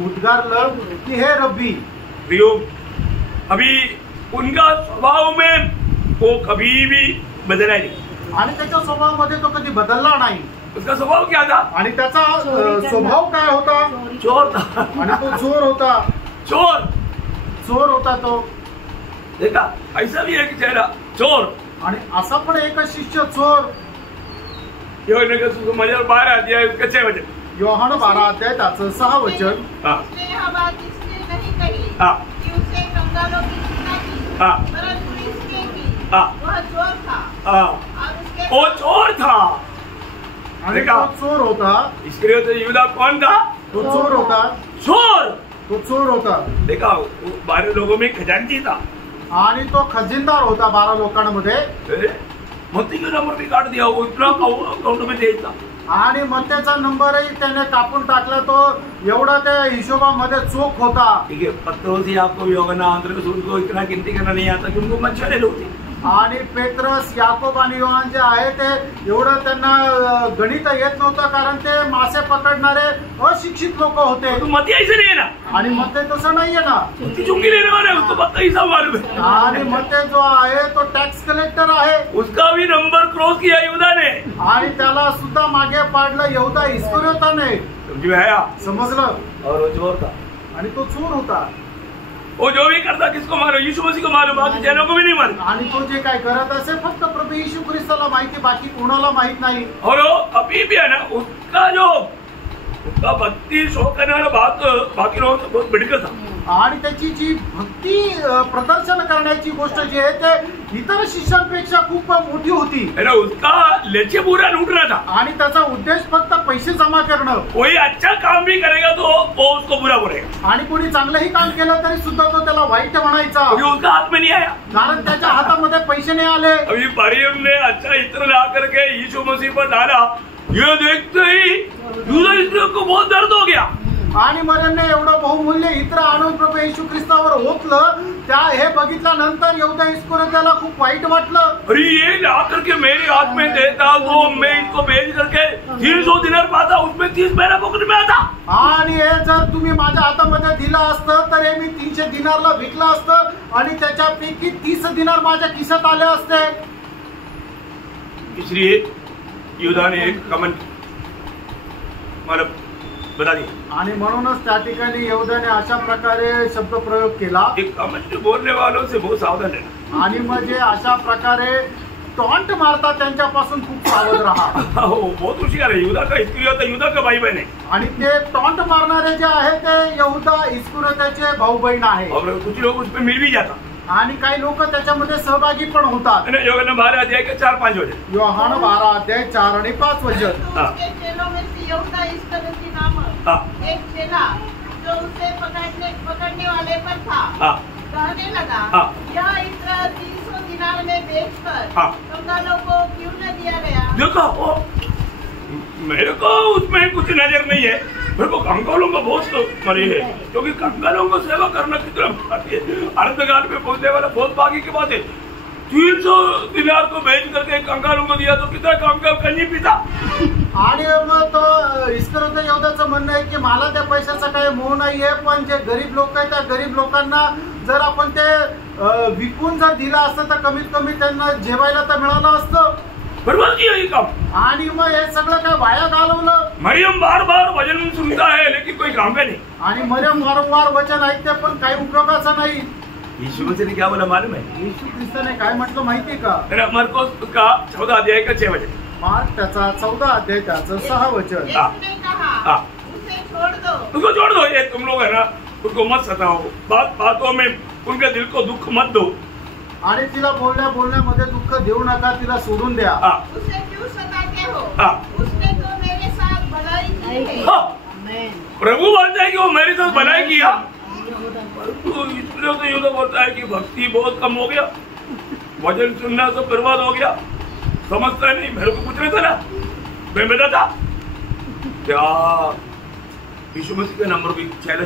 उद्गारलं की हे रब्बी. प्रियो, अभी उनका स्वभाव में वो कभी भी बदला नहीं. आणि त्याच्या स्वभावामध्ये तो कधी बदलला नाही. उसका स्वभाव क्या था? आणि त्याचा स्वभाव काय होता? चोर था. आणि तो चोर होता. चोर होता तो. देखा, ऐसा भी एक चेहरा चोर. आणि असा पण एक शिष्य चोर. योहान 12 अध्याय उसका 6 वचन. योहान 12 अध्याय त्याचं 6 वचन. उसने यह बात इसलिए नहीं कही कि उसे कंगालों की चिंता की, परंतु इसके की वह चोर था. और उसके वो चोर था. आणि तो चोर होता. इस्करियोत यहूदा कौन था? तो चोर होता. तो चोर होता. देखा, 12 लोगों में खजांची था. आणि तो खजिनदार होता 12 लोकांमध्ये. मोती का नंबर भी काट दिया. वो इतना अकाउंट में द्यायचा. आणि मत्याचा नंबरही त्याने कापून टाकला. तो एवढा त्या हिशोबामध्ये चोख होता. ठीक है, पत्रोस याकूब यूहन्ना अंद्रयास उनको इतना गिनती करना नहीं आता कि उनको मच्छरे लोग थे. आणि पेत्रस, याकोब आणि योहान जे आहे ते एवढं त्यांना गणित येत नव्हतं, कारण ते मासे पकडणारे अशिक्षित लोक होते. मती ऐसे नहीं है ना. आणि मत्ते तसं नाहीये ना. चुंगी लेने वाला है, उसको पता ही सब मालूम है. आणि मत्ते जो आहे तो टॅक्स कलेक्टर आहे. उसका भी नंबर क्रॉस किया यहूदा ने. आणि त्याला सुद्धा मागे पाडलं यहूदा इस्करियोताने. समझ में आया? समजलं. और वो चोर था. आणि तो चोर होता. वो जो भी करता किसको मारो? यीशु मसीह को मारो, बाकी जैनों को भी नहीं मारो. आणि तो जे काय करत असे फक्त प्रभू येशू ख्रिस्ताला माहिती, बाकी कोणाला माहित नाही. और वो अभी भी है ना, उसका भक्ति शो करने वाला बात बाकी लोगों से बहुत बढ़कर था. आणि त्याची जी भक्ती प्रदर्शन करण्याची गोष्ट जी आहे ते इतर शिष्यांपेक्षा खूप मोठी होती. उसका लेचे बुरा लूट रहा था. आणि त्याचा उद्देश फक्त पैसे जमा करणं. कोई अच्छा काम भी करेगा तो वो उसको बुरा बोलेगा. आणि कोणी चांगलंही काम केलं तरी सुद्धा तो त्याला वाईट म्हणायचा. उसका हाथ में नहीं आया, कारण त्याच्या हातामध्ये पैसे नाही आले. अभी मरियम ने अच्छा इत्र ला करके यीशु मसीह पर डाला, ये देखते ही यूदा इस्करियोत को बहुत दर्द हो गया. आणि मरियमने एवढं बहुमूल्य इत्र आणून प्रभू येशू ख्रिस्तावर ओतलं. त्या हे बघितल्यानंतर यहूदा इस्करियोताला खूप वाईट वाटलं. अरे ये ला करके मेरे हाथ में देता तो मैं इसको बेच करके 300 दिनार पाता, उसमें 30 मेरा पॉकेट में आता. आणि हे जर तुम्ही माझ्या हातामध्ये दिलं असतं तर हे मी 300 दिनारला विकलं असतं आणि त्याच्यापैकी 30 दिनार माझ्या खिशात आले असते. इसलिए यहूदा ने एक कमेंट मतलब बता दी. आणि म्हणूनच त्या ठिकाणी यहूदाने अशा प्रकारे शब्द प्रयोग केला. एक कमेंट बोलने वालों से बहुत सावधान रहना. आणि म्हणजे अशा प्रकारे टॉन्ट मारतात त्यांच्यापासून खूप सावध राहा. हो, बहुत होशियार है. यहूदा का इस्करियोत यहूदा का भाई बहन है. आणि ते टॉन्ट मारणारे जे आहे ते यहूदा इस्करियोताचे भाऊ बहीण आहे. और कुछ लोग उसमें मिल भी जाता. आणि काही लोक त्याच्यामध्ये सहभागी पण होतात. योहान 12 अध्याय के 4-5 वचन. योहान 12 अध्याय 4 आणि 5 वचन. उसके चेलों में से यहूदा इस्करियोती नामक एक चेला जो उसे पकड़ने वाले पर था कहने लगा, यह इत्र 300 दिनार में बेचकर कंगालों को क्यों न दिया गया. देखो मेरे को उसमें कुछ नजर नहीं है, मेरे को कंगालों का बहुत मरी है, क्योंकि कंगालों को सेवा करना कितना बाकी है. अर्धकाल में पहुंचने वाला बहुत बाकी की बात है. 300 दिनार को बेच करके कंगालों को दिया तो कितना कंगाल कन्नी पिता. आणि मग तो इस्करियोत यहूदाचं म्हणणं आहे की मला त्या पैशाचा काही मोह नाहीये, पण जे गरीब लोक आहेत त्या गरीब लोकांना जर आपण ते विकून जर दिलं असतं तर कमीत कमी त्यांना जेवायला तर मिळालं असतं. बर्बाद किया ये काम. आणि मग हे सगळं काय वाया घालवलं. मरियम बार-बार वचन सुनता है लेकिन कोई काम का नहीं. आणि मरियम वारंवार वचन ऐकते पण काही उपयोगाचं नाही. यीशु मसीह ने क्या बोला मालूम है? येशू ख्रिस्ताने काय म्हटलं माहितीये का? मरकुस का 14 अध्याय का 6 वचन. मार्क त्याचा 14 अध्याय त्याचं 6 वचन. उसने कहा, उसे छोड़ दो. उसको छोड़ दो. ये तुम लोग है ना, उनको मत सताओ, बातों में उनके दिल को दुख मत दो. आणि तिला बोलण्यामध्ये दुःख देऊ नका, तिला सोडून द्या. उसे क्यों सताते हो? उसने तो मेरे साथ भलाई की है. प्रभु बोलता है कि वो मेरे साथ भलाई किया. इसलिए तो यहूदा बोलता है कि भक्ति बहुत कम हो गया, वचन सुनना सब बर्बाद हो गया, समझता नहीं. मेरे को कुछ नहीं था ना, मैं बेटा था क्या. यीशु मसीह का नंबर भी चेहरा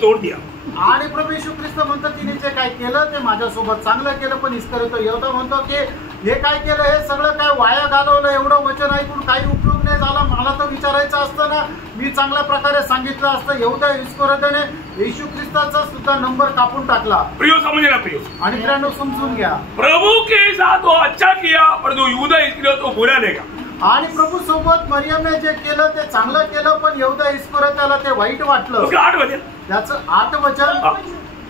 तोड़ दिया. आणि प्रभू येशू ख्रिस्त म्हणतो तिने जे काय केलं ते माझ्यासोबत चांगलं केलं, पण इस्करियोत यहूदा म्हणतो की हे काय केलं, हे सगळं काय वाया घालवलं. एवढं वचन ऐकून काही उपयोग नाही झाला. मला तर विचारायचं असतं ना, मी चांगल्या प्रकारे सांगितलं असतं. यहूदा इस्करियोताने येशू ख्रिस्ताचा सुद्धा नंबर कापून टाकला. प्रियो समझना प्रियो. आणि मित्रांनो समजून घ्या, प्रभु के साथ वो अच्छा किया पर जो यहूदा इस्करियोत वो बुरा देगा. आणि प्रभू सोबत मरियमने जे केलं ते चांगलं केलं, पण यहूदा इस्करियोताला ते वाईट वाटलं. उसका 8 वचन. त्याचं 8 वचन.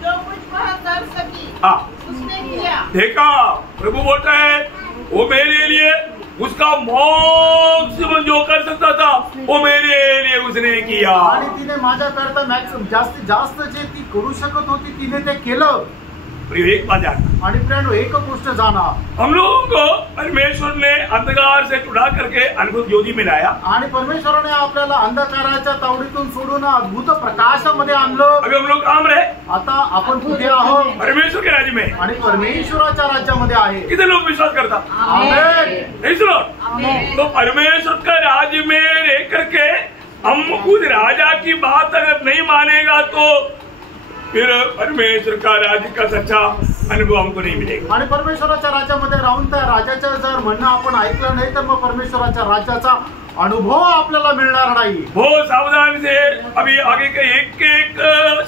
जो कुछ वह कर सकी उसने किया. देखा प्रभु बोलता है वो मेरे लिए उसका मैक्सिमम जो कर सकता था वो मेरे लिए उसने किया. आणि तिने माझ्याकरता मॅक्सिमम जास्तीत जास्त जे ती करू शकत होती तिने ते केलं. एक बात जानना. आणि फ्रेंड एक गोष्ट जाना, हम लोगों को परमेश्वर ने अंधकार से छुड़ा करके अद्भुत ज्योति में लाया. आणि परमेश्वराने आपल्याला अंधकाराच्या तावडीतून सोडून अद्भुत प्रकाशामध्ये आणलं. अभी हम लोग काम रहे. आता आपण कुठे आहोत? परमेश्वर के राज्य में. आणि परमेश्वराच्या राज्यामध्ये आहे. कितने लोग विश्वास करता? आमेन. तो परमेश्वर का राज्य में रह करके हम खुद राजा की बात अगर नहीं मानेगा तो फिर परमेश्वर का राज्य का सच्चा अनुभव हमको नहीं मिलेगा. आणि परमेश्वराच्या राज्यामध्ये राहून त्या राजाचं जर म्हणणं आपण ऐकलं नाही तर मग परमेश्वराच्या राज्याचा अनुभव आपल्याला मिळणार नाही. बहुत सावधान से अभी आगे के एक एक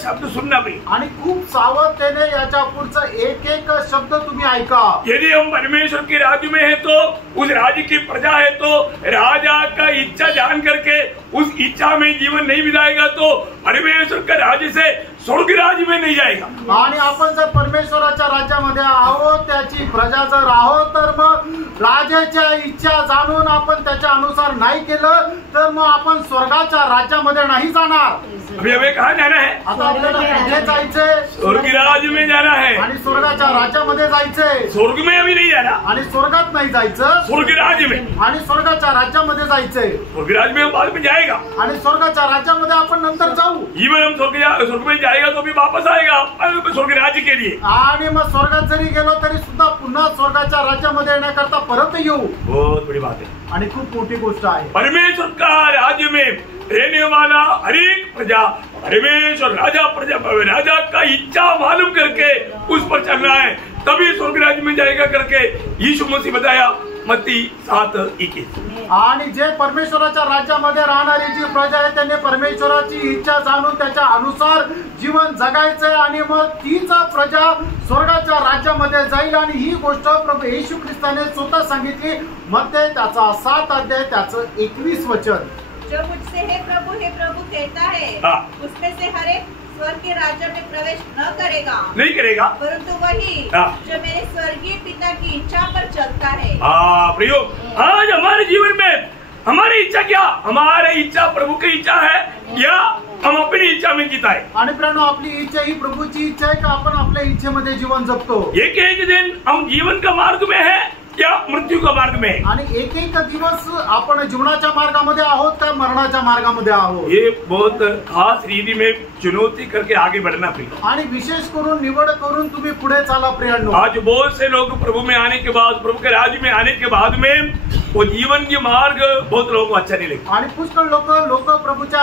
शब्द सुनना भी. आणि खूप सावधतेने याच्या पुढचा एक एक शब्द तुम्ही ऐका. यदि हम परमेश्वर के राज्य में है तो उस राज्य की प्रजा है तो राजा का इच्छा जान करके उस इच्छा में जीवन नहीं बिताएगा तो परमेश्वर का राज्य से स्वर्ग राज्य में नहीं जाएगा. आणि आपण जर परमेश्वराच्या राज्यामध्ये आहोत, त्याची प्रजा जर आहोत, तर मग राजाच्या इच्छा जाणून आपण त्याच्या अनुसार नाही केलं तर मग आपण स्वर्गाच्या राज्यामध्ये नाही जाणार. अभी हमें कहाँ जाना है? आता आपल्याला कुठे जायचंय? स्वर्ग राज्य में जाना है। आणि स्वर्गाच्या राज्यामध्ये जायचंय स्वर्ग में अभी नहीं जाना, आणि स्वर्गात नाही जायचं स्वर्ग राज्य में। आणि स्वर्गाच्या राज्यामध्ये जायचंय स्वर्ग राज्य में हम बाद में जाएगा। आणि स्वर्गाच्या राज्यामध्ये आपण नंतर जाऊ इवन हम स्वर्ग में जाएगा तो भी वापस आएगा स्वर्ग राज्य के लिए। आणि मग स्वर्गात जरी गेलो तरी सुद्धा पुन्हा स्वर्गाच्या राज्यामध्ये येण्याकरता परत येऊ। बहुत बड़ी बात है आणि खूप मोठी गोष्ट आहे। परमेश्वर का राज्य में रहने वाला हर एक प्रजा परमेश्वर राजा का इच्छा मालूम करके उस पर चलना है, तभी स्वर्ग राज्य में जाएगा करके यीशु मसीह बताया मत्ती 7:21। आणि जे परमेश्वराच्या राज्यामध्ये राहणारी जी प्रजा आहे त्यांनी परमेश्वराची इच्छा जाणून त्याच्या अनुसार जीवन जगायचंय आणि मग तीच प्रजा स्वर्गाच्या राज्यामध्ये जाईल। आणि ही गोष्ट प्रभू येशू ख्रिस्ताने स्वतः सांगितली मत्ती त्याचा 7 अध्याय त्याचं 21 वचन। जो मुझसे हे प्रभु कहता है उसमें से हर एक स्वर्ग के राज्य में प्रवेश नहीं करेगा परंतु वही जो मेरे स्वर्गीय पिता की इच्छा पर चलता है। प्रियो, आज हमारे जीवन में हमारी इच्छा क्या? हमारी इच्छा प्रभु की इच्छा है या हम अपनी इच्छा में जीता है? आणि प्रणव आपली इच्छा ही प्रभूची इच्छा आहे का आपण आपल्या इच्छेमध्ये जीवन जगतो? एक दिन हम जीवन का मार्ग में है या मृत्यू का मार्ग में है? आणि एक दिवस आपण जीवनाच्या मार्गामध्ये आहोत का मरणाच्या मार्गामध्ये आहोत? ये बहुत खास रीति में चुनौती करके आगे बढ़ना प्रिय। आणि विशेष करून निवड करून तुम्ही पुढे चाला प्रियांनो। आज बहुत से लोग प्रभु में आने के बाद, प्रभु के राज्य में आने के बाद में वो जीवन के मार्ग बहुत लोगों को अच्छा नहीं लगता। आणि पुष्कळ लोक प्रभूच्या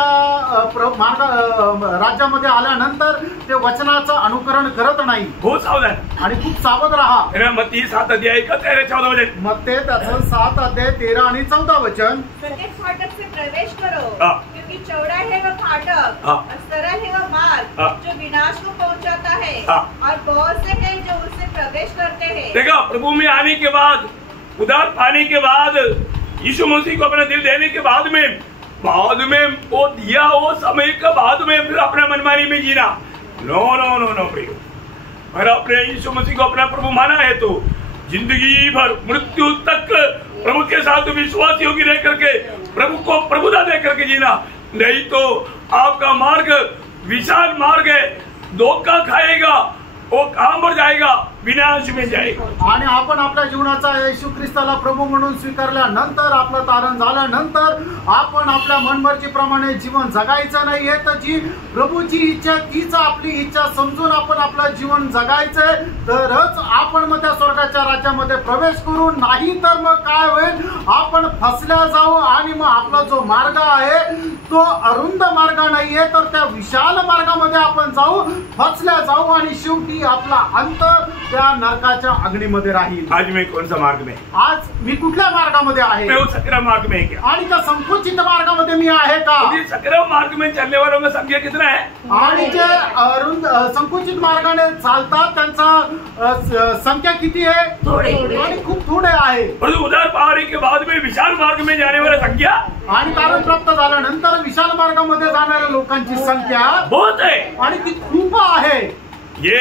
राज्यामध्ये आल्यानंतर ते वचनाचं अनुकरण करत नाही। बहुत सावधान आणि खूप सावध राहा। मत्ती 7 अध्याय का 13-14 वचन। मत्ती त्याचं 7 अध्याय 13 आणि 14 वचन। सकेत फाटक से प्रवेश करो क्योंकि चौड़ा है वह फाटक और सरल है वह मार्ग जो विनाश को पहुंचाता है और बहुत से हैं जो उससे प्रवेश करते हैं। देखा, प्रभु में आने के बाद, उदार पाने के बाद, यीशु मसीह को अपना दिल देने के बाद में वो दिया वो समय के बाद में फिर अपना मनमानी में जीना, नो नो नो नो प्रियो। अगर आपने यीशु मसीह को अपना प्रभु माना है तो जिंदगी भर मृत्यु तक प्रभु के साथ विश्वास योगी रह करके प्रभु को प्रभुता दे करके जीना, नहीं तो आपका मार्ग विशाल मार्ग है, धोखा खाएगा, वो काम पर जाएगा, विनाश में जाएगा। आणि आपण आपल्या जीवनाचा येशू ख्रिस्ताला प्रभू म्हणून स्वीकारल्यानंतर आपलं तारण झाल्यानंतर आपण आपल्या मनमर्जीप्रमाणे जीवन जगायचं नाहीये, तर जी प्रभूची इच्छा तीच आपली इच्छा समजून आपण आपलं जीवन जगायचंय, तरच आपण मग त्या स्वर्गाच्या राज्यामध्ये प्रवेश करू। नाही तर मग काय होईल, आपण फसल्या जाऊ आणि मग आपला जो मार्ग आहे तो अरुंद मार्ग नाहीये, तर त्या विशाल मार्गामध्ये आपण जाऊ, फसल्या जाऊ आणि शेवटी आपला अंत त्या नरकाच्या अग्नीमध्ये राहील। आज मैं कौन सा मार्ग में? आज मी कुठल्या मार्गामध्ये आहे? मैं उस सक्रिय मार्ग में क्या? आणि त्या संकुचित मार्गामध्ये मी आहे का? सक्रिय मार्ग में चलने वालों का संख्या कितना है? आणि जे अरुंद संकुचित मार्गाने चालतात त्यांचा संख्या किती आहे? थोडे। आणि खूप थोडे आहे। और उदार पहाड़ी के बाद में विशाल मार्ग में जाने वाला संख्या, आणि तारण प्राप्त झाल्यानंतर विशाल मार्गामध्ये जाणाऱ्या लोकांची संख्या बहुत है आणि ती खूप आहे। ये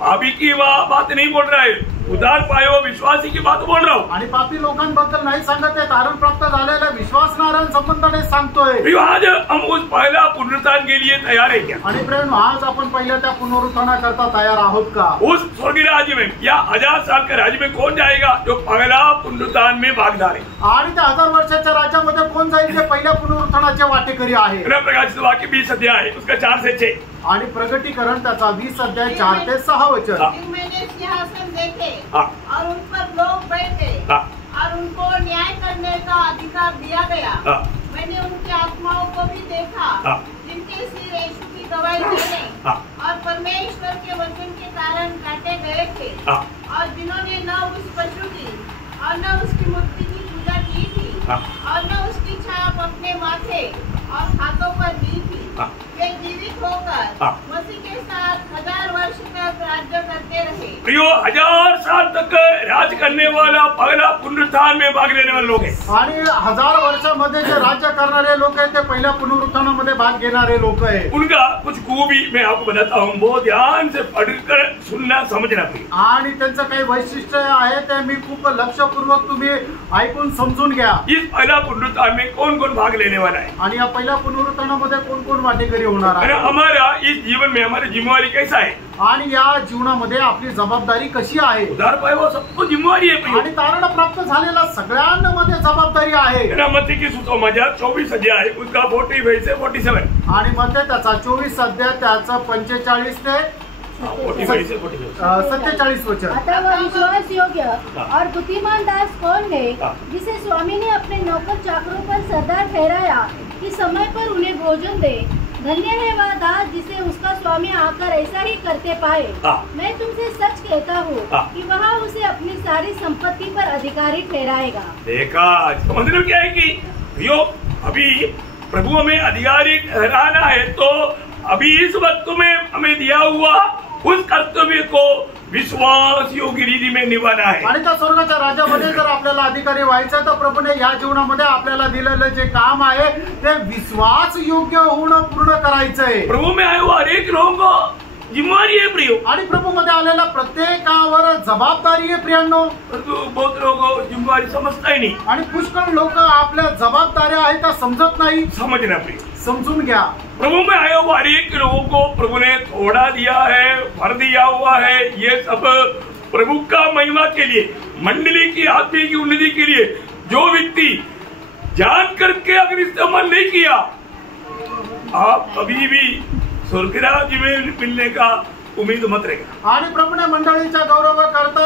पापी की बात नहीं बोल रहा है, उदार पाए हुए विश्वासी की बात बोल रहा हूँ। आणि पापी लोकांबद्दल नाही सांगत आहे, तारण प्राप्त झालेल्या विश्वासणाऱ्या संबंधाने सांगतोय। आज हम उस पहला पुनरुत्थान के लिए तैयार है क्या? आणि प्रेम, आज आपण पहिल्या त्या पुनरुत्थानाकरता तयार आहोत का? उस स्वर्गीय राज्य में या 1000 साल के राज्य में कौन जाएगा जो पहला पुनरुत्थान में भागीदार है? आणि त्या 1000 वर्षाच्या राज्यामध्ये कोण जाईल जे पहिल्या पुनरुत्थानाचे वाटेकरी आहे? प्रकाशित वाक्य 20 अध्याय उसका 4 से 6 आणि प्रगटीकरण त्याचा 20 अध्याय 4 ते 6 वचन। मैंने सिंहासन देखे हाँ। और उन पर लोग बैठे हाँ। और उनको न्याय करने का अधिकार दिया गया। हाँ। मैंने उनकी आत्माओं को भी देखा हाँ। जिनके सिर यीशु की गवाही देने हाँ। और परमेश्वर के वचन के कारण काटे गए थे हाँ। और जिन्होंने न उस पशु की और न उसकी मूर्ति की पूजा की थी हाँ। और न उसकी छाप अपने माथे और हाथों पर ली थी। हाँ। वे जीवित होकर हाँ। मसीह के साथ 1000 वर्ष तक राज्य करते रहे। प्रियो, 1000 साल तक राज करने वाला पहला पुनरुत्थान में भाग लेने वाले लोग हैं। आणि 1000 वर्षामध्ये जे राज्य करणारे लोक आहेत ते पहिल्या पुनरुत्थानामध्ये भाग घेणारे लोक आहेत। उनका कुछ खूबी मैं आपको बताता हूँ, बहुत ध्यान से पढ़कर सुनना समझना प्रिय। आणि त्यांचं काही वैशिष्ट्य आहे ते मी खूप लक्षपूर्वक तुम्ही ऐकून समजून घ्या। इस पहला पुनरुत्थान में कौन कौन भाग लेने वाला है? आणि या पहिल्या पुनरुत्थानामध्ये कोण कोण वाटेकरी होणार और आहे? हमारा इस जीवन में हमारी जिम्मेवारी कैसा है? आणि या जीवनामध्ये आपली जबाबदारी कशी आहे? उधार पाए वो सबको जिम्मेवारी है प्रिय। आणि तारण प्राप्त झालेल्या सगळ्यांमध्ये जबाबदारी आहे। मत्ती की सुसमाचार 24 अध्याय उसका 45 से 47 आणि मध्ये त्याचा 24 अध्याय त्याचा 45 ते 47 वचन। अतः वह विश्वास योग्य और बुद्धिमान दास कौन है जिसे स्वामी ने अपने नौकर चाकरों पर सरदार ठहराया कि समय पर उन्हें भोजन दे। धन्य है वह दास जिसे उसका स्वामी आकर ऐसा ही करते पाए। मैं तुमसे सच कहता हूँ कि वह उसे अपनी सारी संपत्ति पर अधिकारी ठहराएगा। देखा, इसका मतलब क्या है कि यो अभी प्रभु हमें अधिकारी ठहराना है, तो अभी इस वक्त में हमें दिया हुआ उस कर्तव्य को विश्वास योग्य रीति में निभाना है। आणि त्या स्वर्गाच्या राज्यामध्ये जर आपल्याला अधिकारी व्हायचं तर प्रभूने या जीवनामध्ये आपल्याला दिलेलं जे काम आहे ते विश्वास योग्य होणं पूर्ण करायचंय। प्रभु में आए हुआ हर एक लोगों को जिम्मेवारी है प्रियो। आणि प्रभू मध्ये आलेल्या प्रत्येकावर जबाबदारी आहे प्रियांनो। परंतु बहुत लोगों को जिम्मेवारी समझता ही नहीं। आणि पुष्कळ लोक आपल्या जबाबदाऱ्या आहेत त्या समजत नाही। समझना प्रिय, समजून घ्या। प्रभु में आए हुआ हर एक लोगों को प्रभु ने थोड़ा दिया है, भर दिया हुआ है। ये सब प्रभु का महिमा के लिए, मंडली की आत्मा की उन्नति के लिए। जो व्यक्ति जान करके अगर इस्तेमाल नहीं किया, आप कभी भी स्वर्गराज में मिलने का उम्मीद मत रखेगा। आणि प्रभूने मंडळीच्या गौरव करता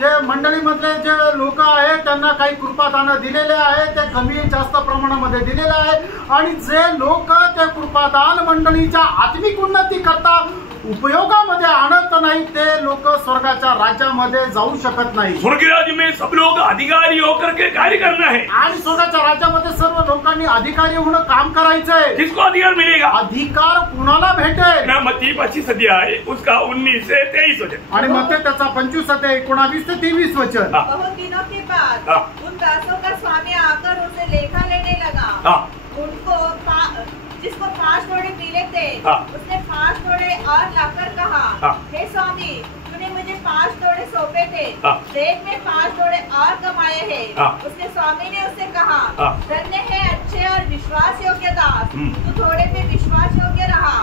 जे मंडळीमधले जे लोक आहेत त्यांना काही कृपादान दिलेले आहे, ते कमी जास्त प्रमाणामध्ये दिलेले आहे। आणि जे लोक ते कृपादान मंडळीच्या आत्मिक उन्नती करता उपयोगामध्ये आणत नाही ते लोक स्वर्गाच्या राज्यामध्ये जाऊ शकत नाही। स्वर्गराज में सब लोग अधिकारी होकर के कार्य करना है। आणि स्वर्गाच्या राज्यामध्ये सर्व लोकांनी अधिकारी होणं काम करायचंय। किसको अधिकार मिलेगा? अधिकार कुणाला भेटेल? ना मत्ती 25 अध्याय उसका 19 से 23 वचन। आणि मग त्याचा 25 ते 19 ते 23 वचन। बहुत दिनों के बाद उन दासों का स्वामी आकर उनसे लेखा लेने लगा। उनको जिसको 5 तोड़े मिले थे उसने 5 तोड़े और लाकर कहा, हे स्वामी तूने मुझे 5 तोड़े सौंपे थे, देख मैं 5 तोड़े और कमाए हैं। उसके स्वामी ने उससे कहा, धन्य है अच्छे और विश्वास योग्य दास, तू थोड़े में विश्वास योग्य रहा,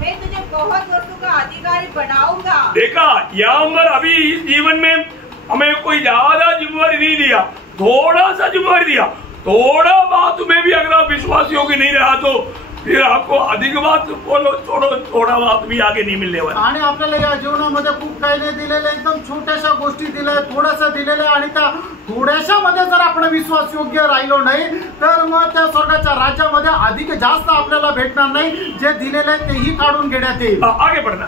मैं तुझे बहुत वस्तु का अधिकारी बनाऊंगा। देखा, यहाँ पर अभी इस जीवन में हमें कोई ज्यादा जिम्मेवारी नहीं दिया, थोड़ा सा जिम्मेवारी दिया। थोड़ा बात में भी अगर आप विश्वास योग्य नहीं रहा तो फिर आपको अधिक बात बोलो, छोड़ो, थोड़ा बात भी आगे नहीं मिलने वाला। आणि आपल्याला या जीवनामध्ये खूप काही नाही दिलेले, एकदम छोट्याशा गोष्टी दिल्या, थोडंसं दिलेलं आणि त्या थोड्याशा मध्ये जर आपण विश्वास योग्य राहिलो नाही तर मग त्या स्वर्गाच्या राज्यामध्ये अधिक जास्त आपल्याला भेटणार नाही। जे दिलेले तेही काढून घेण्यात येईल। आगे बढ़ना,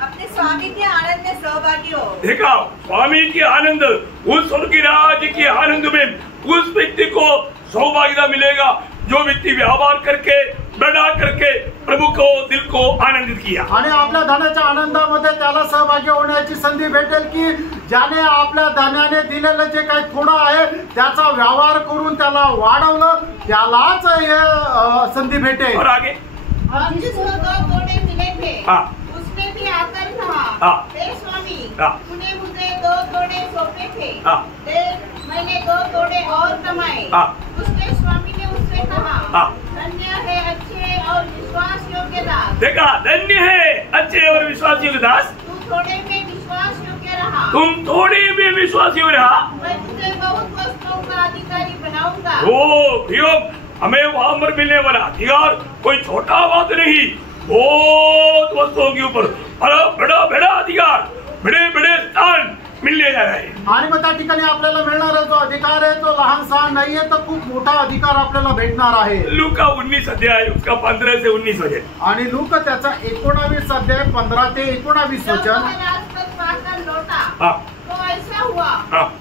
अपने स्वामी के आनंद में सहभागी हो। देखा, स्वामी के आनंद, उस स्वर्गीय राज्य के आनंद में उस व्यक्ति को सौभाग्यता मिलेगा जो व्यक्ति व्यवहार करके बढ़ा करके प्रभु को दिल को आनंदित किया। आणि आपल्या धनाच्या आनंदामध्ये त्याला सहभागी होण्याची संधी भेटेल की ज्याने आपल्या धनाने दिलेलं जे काही थोडं आहे त्याचा व्यवहार करून त्याला वाढवलं, त्यालाच हे संधी भेटेल। और आगे, और जिसको 2 तोड़े मिले थे उसने भी आकर कहा, हे स्वामी तूने मुझे 2 तोड़े सौंपे थे, देख मैंने 2 तोड़े और कमाए। उसके स्वामी ने उससे कहा, धन्य है अच्छे और विश्वास योग्य दास। देखा, धन्य है अच्छे और विश्वास योग्य दास, तू थोड़े में विश्वास योग्य रहा, तुम थोड़े में विश्वास योग्य रहा, मैं तुझे बहुत वस्तुओं का अधिकारी बनाऊंगा। ओ प्रियो, हमें वहां पर मिलने वाला अधिकार कोई छोटा बात नहीं, बहुत वस्तुओं के ऊपर बड़ा बड़ा अधिकार, बड़े बड़े स्थान मिलने जा रहे हैं। आणि मग त्या ठिकाणी आपल्याला मिळणारा जो अधिकार आहे तो लहान सहान नाहीये, तर खूप मोठा अधिकार आपल्याला भेटणार आहे। लूका 19 अध्याय उसका 15 से 19 वचन। आणि लूका त्याचा 19 अध्याय 15 ते 19 जब वचन। वह राजपथ पाकर लौटा तो ऐसा हुआ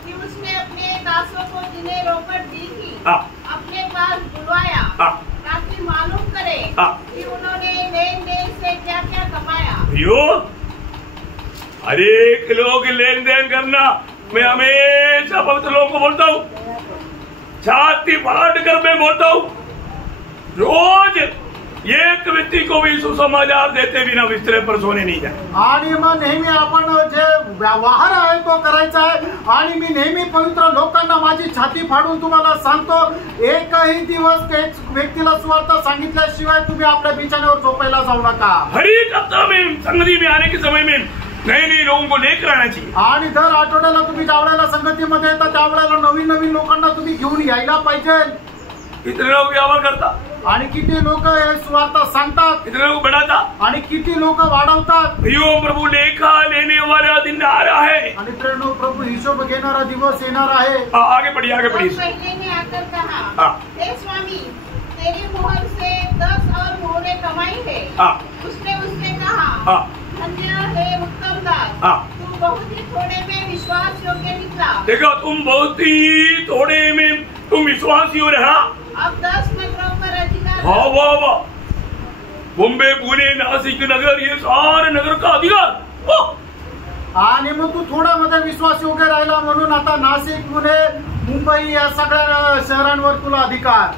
कि उसने अपने दासों को जिन्हें रोकड़ दी थी अपने पास बुलवाया ताकि मालूम करे कि उन्होंने लेन देन से क्या क्या कमाया। हर एक लोग लेन देन करना, मैं हमेशा पवित्र लोगों को बोलता हूँ, छाती फाड़ कर मैं बोलता हूँ, रोज एक व्यक्ति को भी सुसमाचार देते बिना बिस्तरे पर सोने नहीं जाए। आणि मग नेहमी आपण जे व्यवहार आहे तो करायचा आहे। आणि मी नेहमी पवित्र लोकांना माझी छाती फाडून तुम्हाला सांगतो, एकही दिवस एक व्यक्तीला सुवार्ता सांगितल्याशिवाय तुम्ही आपल्या बिछाण्यावर झोपायला जाऊ नका। हर एक हफ्ता में संगति में आने के समय में नए नए लोगों को लेकर आना चाहिए। आणि दर आठवड्याला तुम्ही ज्यावेळेला संगतीमध्ये येता त्यावेळेला नवीन नवीन लोकांना तुम्ही घेऊन यायला पाहिजे। कितने लोग व्यवहार करता, आणि किती लोक हे सुवार्ता सांगतात, कितने लोग बढ़ाता। आणि किती लोक वाढवतात। भाइयों, प्रभु लेखा लेने वाला दिन आ रहा है। आणि प्रेरणो प्रभु हिशोब घेणारा दिवस येणार आहे। आगे बढ़िए, आगे बढ़िए। पहले ने आकर कहा, हाँ। हे स्वामी, तेरी मोहर से 10 और मोहरें कमाई है। हाँ। उसने उससे कहा, हाँ। धन्य है उत्तम दास, हाँ। तू बहुत ही थोड़े में विश्वास योग्य निकला। देखो, तुम बहुत ही थोड़े में तुम विश्वासी हो रहा। अब 10 नगरों पर अधिकार। वाह वाह वाह, बॉम्बे, पुणे, नासिक नगर, ये सारे नगर का अधिकार। वाह। आणि मग तू थोडा मध्ये विश्वास योग्य राहिला म्हणून आता नाशिक, पुणे, मुंबई या सगळ्या शहरांवर तुला अधिकार।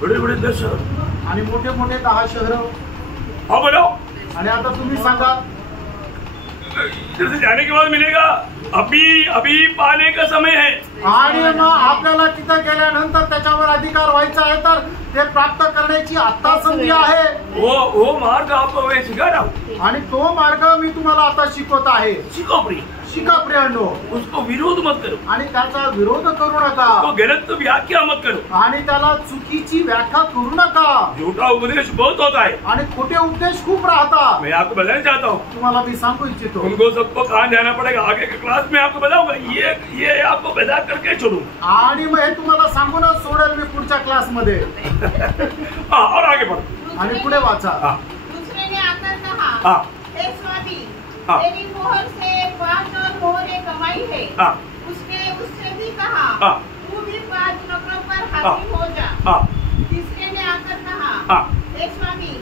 बड़े बड़े 10 शहर आणि मोठे मोठे 10 शहर। हाँ बोलो। आणि आता तुम्ही सांगा, इधर से जाने के बाद मिलेगा, अभी अभी पाने का समय है। आणि मग आपल्याला तिथं गेल्यानंतर त्याच्यावर अधिकार व्हायचा आहे तर ते प्राप्त करण्याची आता संधी आहे। वो मार्ग आपको मैं सिखा रहा हूँ। आणि तो मार्ग मी तुम्हाला आता शिकवत आहे। सीखो प्रिय, शिका प्रियांनो, उसको विरोध मत करो, आणि त्याचा विरोध करू नका, उसको गलत व्याख्या मत करो, आणि त्याला चुकीची व्याख्या करू नका। झूठा उपदेश बहुत होता है। आणि खोटे उपदेश खूप राहतात। मैं आपको बताना चाहता हूँ, तुम्हाला मी सांगू इच्छितो, उनको सबको कहाँ जाना पड़ेगा, आगे के क्लास में आपको बताऊंगा। ये आपको बता करके छोड़ू। आणि मग हे तुम्हाला सांगूनच सोडेल मी पुढच्या क्लासमध्ये। हाँ, और आगे बढ़ो। आणि पुढे वाचा। हाँ, दूसरे ने आकर कहा, हाँ। हे स्वामी, हाँ। तेरी मोहर से 5 और मोहरें कमाई है। हाँ। उसने उससे भी कहा, हाँ। तू भी 5 नगरों पर हाकिम हो जा। हाँ। तीसरे ने आकर कहा, हाँ। हे स्वामी,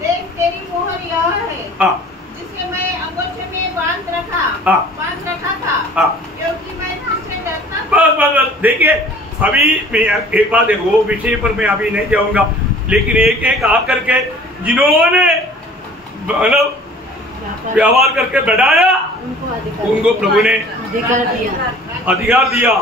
देख तेरी मोहर यह है, हाँ। जिसे मैं अंगोछे में बांध हाँ। रखा था, हाँ। क्योंकि मैं तुझसे डरता था। बस बस बस, देखिए, अभी मैं एक बात देखो, वो विषय पर मैं अभी नहीं जाऊंगा, लेकिन एक एक आकर के जिन्होंने मतलब व्यवहार करके बढ़ाया, उनको प्रभु ने अधिकार दिया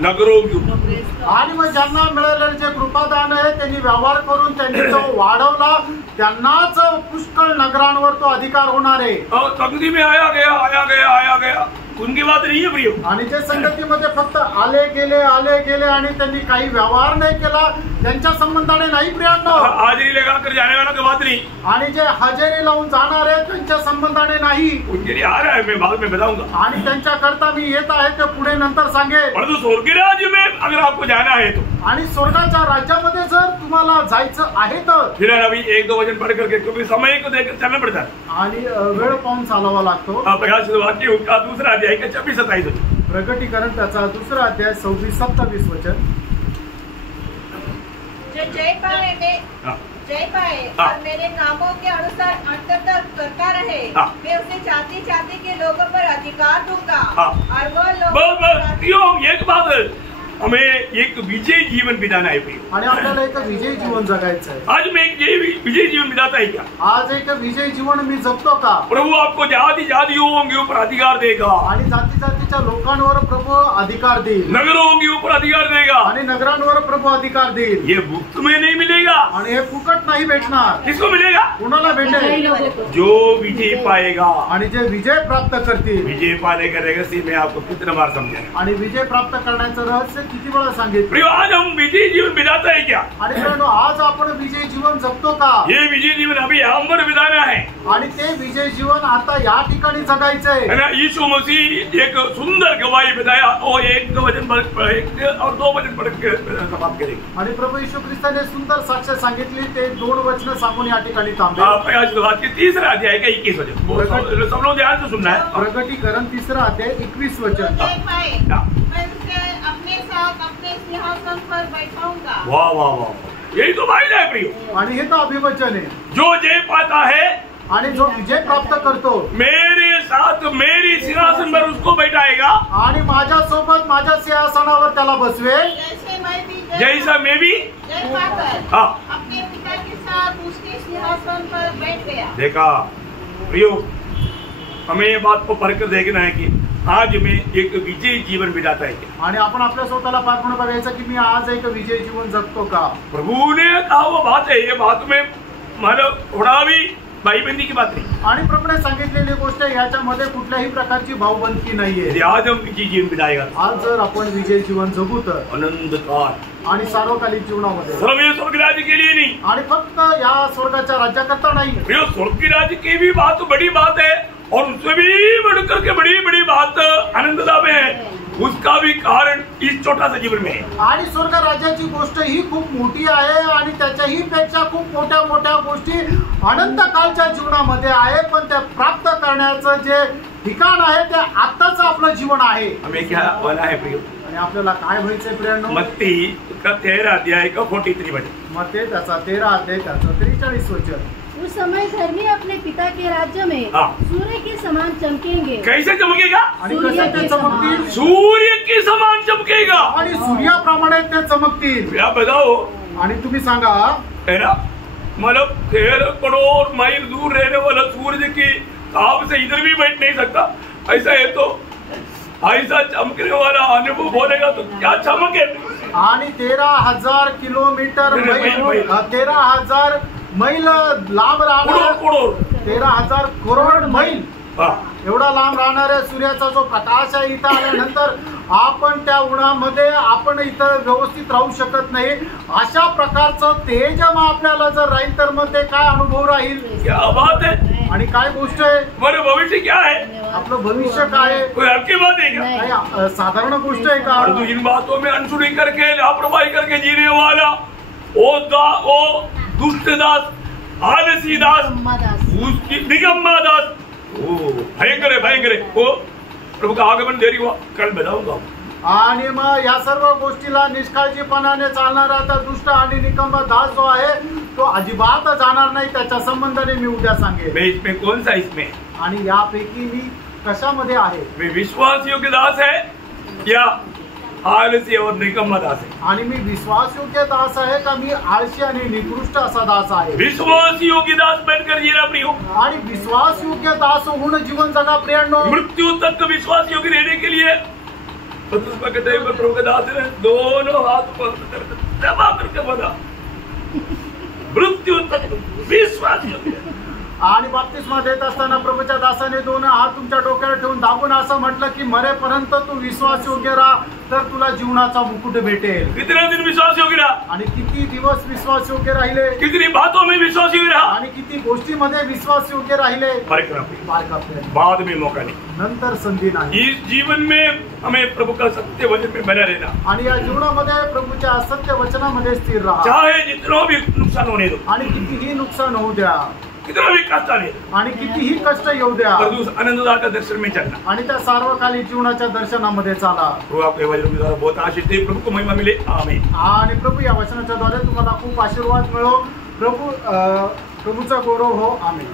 नगरों की ऊपर। आणि मग ज्यांना मिळालेलं जे कृपादान आहे त्यांनी व्यवहार करून त्यांनी जो वाढवला त्यांनाच पुष्कळ नगरांवर तो अधिकार होणार आहे। और संगति में आया गया उनकी बात नहीं है प्रियो। आणि जे संगतीमध्ये फक्त आले गेले आणि त्यांनी काही व्यवहार नाही केला त्यांच्या संबंधाने नाही प्रियांनो। हाजिरी लगाकर जाने वाला की बात नहीं। आणि जे हजेरी लावून जाणार आहे त्यांच्या संबंधाने नाही। उनके लिए आ रहा है, मैं बाद में बताऊंगा। आणि त्यांच्या करता मी येत आहे ते पुढे नंतर सांगेन। परंतु स्वर्गीय राज्य में अगर आपको जाना है तो, आणि स्वर्गाच्या राज्यामध्ये जर तुम्हाला जायचं आहे तर फिर अभी 1-2 वचन पढ़ करके, क्योंकि समय को देखकर चलना पड़ता है। आणि वेळ पाहून चालावा लागतो। प्रकाश वाक्य उसका दूसरा अध्याय का 26-27 वचन। प्रकटीकरण त्याचा दुसरा अध्याय 26-27 वचन। जो जय पाए हाँ। और मेरे नामों के अनुसार अंत तक करता रहे, हाँ। मैं उसे जाति के लोगों पर अधिकार दूंगा। हाँ। और वो बस प्रियो, एक बात है, हमें एक विजय जीवन बिताना है प्रियो। आणि आपल्याला एक विजय जीवन जगायचं आहे। आज मैं एक विजय जीवन बिताता है क्या? आज एक विजय जीवन मी जगतो का? प्रभु आपको जातियों के ऊपर अधिकार देगा, आणि जाती जातीच्या लोकांवर प्रभू अधिकार देईल, नगरों के ऊपर अधिकार देगा। आणि नगरांवर प्रभू अधिकार देईल। ये मुफ्त में नहीं मिलेगा। आणि हे फुकट नाही भेटणार। किसको मिलेगा? कोणाला भेटेल? जो विजय पाएगा। आणि जे विजय प्राप्त करतील। विजय पाने का रहस्य मैं आपको कितना बार समझाया। आणि विजय प्राप्त करण्याचं रहस्य किती वेळा सांगितलं। प्रियो, आज हम विजय जीवन बिताते हैं क्या? आणि मित्रांनो, आज आपण विजय जीवन जगतो का? ये विजय जीवन अभी यहाँ पर बिताना है। आणि ते विजय जीवन आता या ठिकाणी जगायचंय। है ना? यीशु मसीह एक सुंदर गवाही बताया, वो 1-2 वचन और 2 वचन पढ़ के समाप्त करेंगे। आणि प्रभू येशू ख्रिस्ताने सुंदर साक्ष सांगितली, ते 2 वचन सांगून या ठिकाणी थांबले। प्रकाश वाक्य 3 अध्याय का 21 वचन, सब लोग ध्यान से सुनना है। प्रकटीकरण 3 अध्याय 21 वचन। जय पाए, हाँ। मैं उसे अपने साथ अपने सिंहासन पर बैठाऊंगा। वाह वाह वाह, यही तो बाइबल है प्रियो। आणि हे तर अभिवचन आहे। जो जय पाता है, आणि जो विजय प्राप्त करतो, मेरे साथ मेरी सिंहासन पर उसको बैठाएगा, आणि माझ्या सोबत माझ्या सिंहासनावर त्याला बसवेल। जैसे मैं भी जैसा मैं भी जय पाकर हाँ। अपने पिता के साथ उसके सिंहासन पर बैठ गया। देखा प्रियो, हमें ये बात को परख कर देखना है कि आज में एक विजयी जीवन बिताता है क्या, आणि आपण आपल्या स्वतःला पारखून बघायचं की मी आज एक विजय जीवन जगतो का। प्रभु ने कहा वो बात है, ये बात में मतलब थोड़ा भी भाईबंदी की बात नहीं। आणि प्रभूने सांगितलेली गोष्ट याच्यामध्ये कुठल्याही प्रकारची भाऊबंदकी नाहीये। यदि आज हम विजयी जीवन बिताएगा, आज जर आपण विजय जीवन जगू तर आनंद काल आणि सार्वकालिक जीवनामध्ये सिर्फ ये स्वर्ग राज्य के लिए नहीं, आणि फक्त या स्वर्गाच्या राज्याकरता नाही, प्रियो स्वर्ग के राज्य की भी बात तो बड़ी बात है और उससे भी बढ़कर के बड़ी बड़ी बात आनंददा में है, उसका भी कारण इस छोटा सा जीवन में है। आणि स्वर्ग राज्याची गोष्ट ही खूप मोठी आहे आणि त्याच्याही पेक्षा खूप मोठ्या मोठ्या गोष्टी अनंत कालच्या जीवनामध्ये आहे, पण त्या प्राप्त करण्याचं जे ठिकाण आहे ते आत्ताच आपलं जीवन आहे। हमें क्या वाला है प्रियो? आणि आपल्याला काय व्हायचंय प्रियांनो? मत्ती का 13 अध्याय का 43 वचन, मग ते त्याचा 13 अध्याय त्याचं 43 वचन। उस समय धर्मी अपने पिता के राज्य में हाँ। सूर्य के समान चमकेंगे। कैसे चमकेगा? आणि सूर्य कसं ते के चमकतील? समान। सूर्य के समान चमकेगा। आणि सूर्याप्रमाणे ते चमकतील। आप बताओ, आणि तुम्ही सांगा, है ना, मतलब 13 करोड़ माइल दूर रहने वाला सूर्य की ताप से इधर भी बैठ नहीं सकता, ऐसा है तो ऐसा चमकने वाला अनुभव बोलेगा तो क्या चमक है। आणि 13,000 किलोमीटर मैल 13,000 मैल लांब राहणार, करोड़ 13,000 करोड मैल हाँ, एवढा लांब राहणाऱ्या सूर्याचा जो प्रकाश आहे इथं आल्यानंतर आपण त्या उन्हामध्ये आपण इथं व्यवस्थित राहू शकत नाही। अशा प्रकारचं तेज मग आपल्याला जर राहील तर मग ते काय अनुभव राहील? क्या बात है। आणि काय गोष्ट आहे? हमारे भविष्य क्या है? आपलं भविष्य काय आहे? कोई हल्की बात है क्या? नहीं। काही साधारण गोष्ट आहे का? और तू इन बातों में अनसुनी करके लापरवाही करके जीने वाला ओ दुष्ट दास, आलसी दास, ब्रह्मदास। उसकी निगम्मा दास, ओ भयंकर है, भयंकर है। ओ प्रभु का आगमन देरी हुआ, कल बताऊंगा। आणि मग या सर्व गोष्टीला निष्काळजीपणाने चालणारा त्या दुष्ट आणि निकंब दास जो आहे तो अजिबात जाणार नाही, त्याच्या संबंधाने मी उद्या सांगेन। मैं इसमें कौन सा इसमें? आणि यापैकी मी कशामध्ये आहे? मैं विश्वास योग्य दास है या आलसी और निकम्मा दास है? आणि मी विश्वासयोग्य दास आहे का मी आळशी आणि निकृष्ट असा दास आहे? विश्वास योग्य दास बनकर जीना प्रियो, आणि विश्वासयोग्य दास होऊन जीवन जगा प्रियांनो। मृत्यु तक विश्वास योग्य रहने के लिए प्रभु के दास ने दोनों हाथ पर दबा करके बोला, मृत्यु तक विश्वास योग्य। आणि बाप्तिस्मा देत असताना प्रभूच्या दासाने दोन हात तुमच्या डोक्यावर ठेवून दाबून असं म्हटलं की मरेपर्यंत तू विश्वास योग्य राहा तर तुला जीवनाचा मुकुट भेटेल। कितने दिन विश्वास योग्य रहा? आणि किती दिवस विश्वास योग्य राहिले? कितनी बातों में विश्वास योग्य रहा? आणि किती गोष्टीमध्ये विश्वास योग्य राहिले? बारका बाद में मौका नहीं, नंतर संधी नाही। इस जीवन में हमें प्रभु का सत्य वचन में बना रहना, आणि या जीवनामध्ये प्रभूच्या सत्य वचनामध्ये स्थिर राहा। चाहे जितना भी नुकसान होने दो, आणि कितीही नुकसान होऊ द्या, कितना भी कष्ट आने दो, आणि कितीही कष्ट येऊ द्या, पर उस आनंददायक का दर्शन में चलना। आणि त्या सार्वकालिक जीवनाच्या दर्शनामध्ये चाला। प्रभु आपके वचन के द्वारा बहुत आशीष दे, प्रभु को महिमा मिले, आमीन। आणि प्रभू या वचनाच्या द्वारे तुम्हाला खूप आशीर्वाद मिळो। प्रभूचा गौरव हो, आमीन।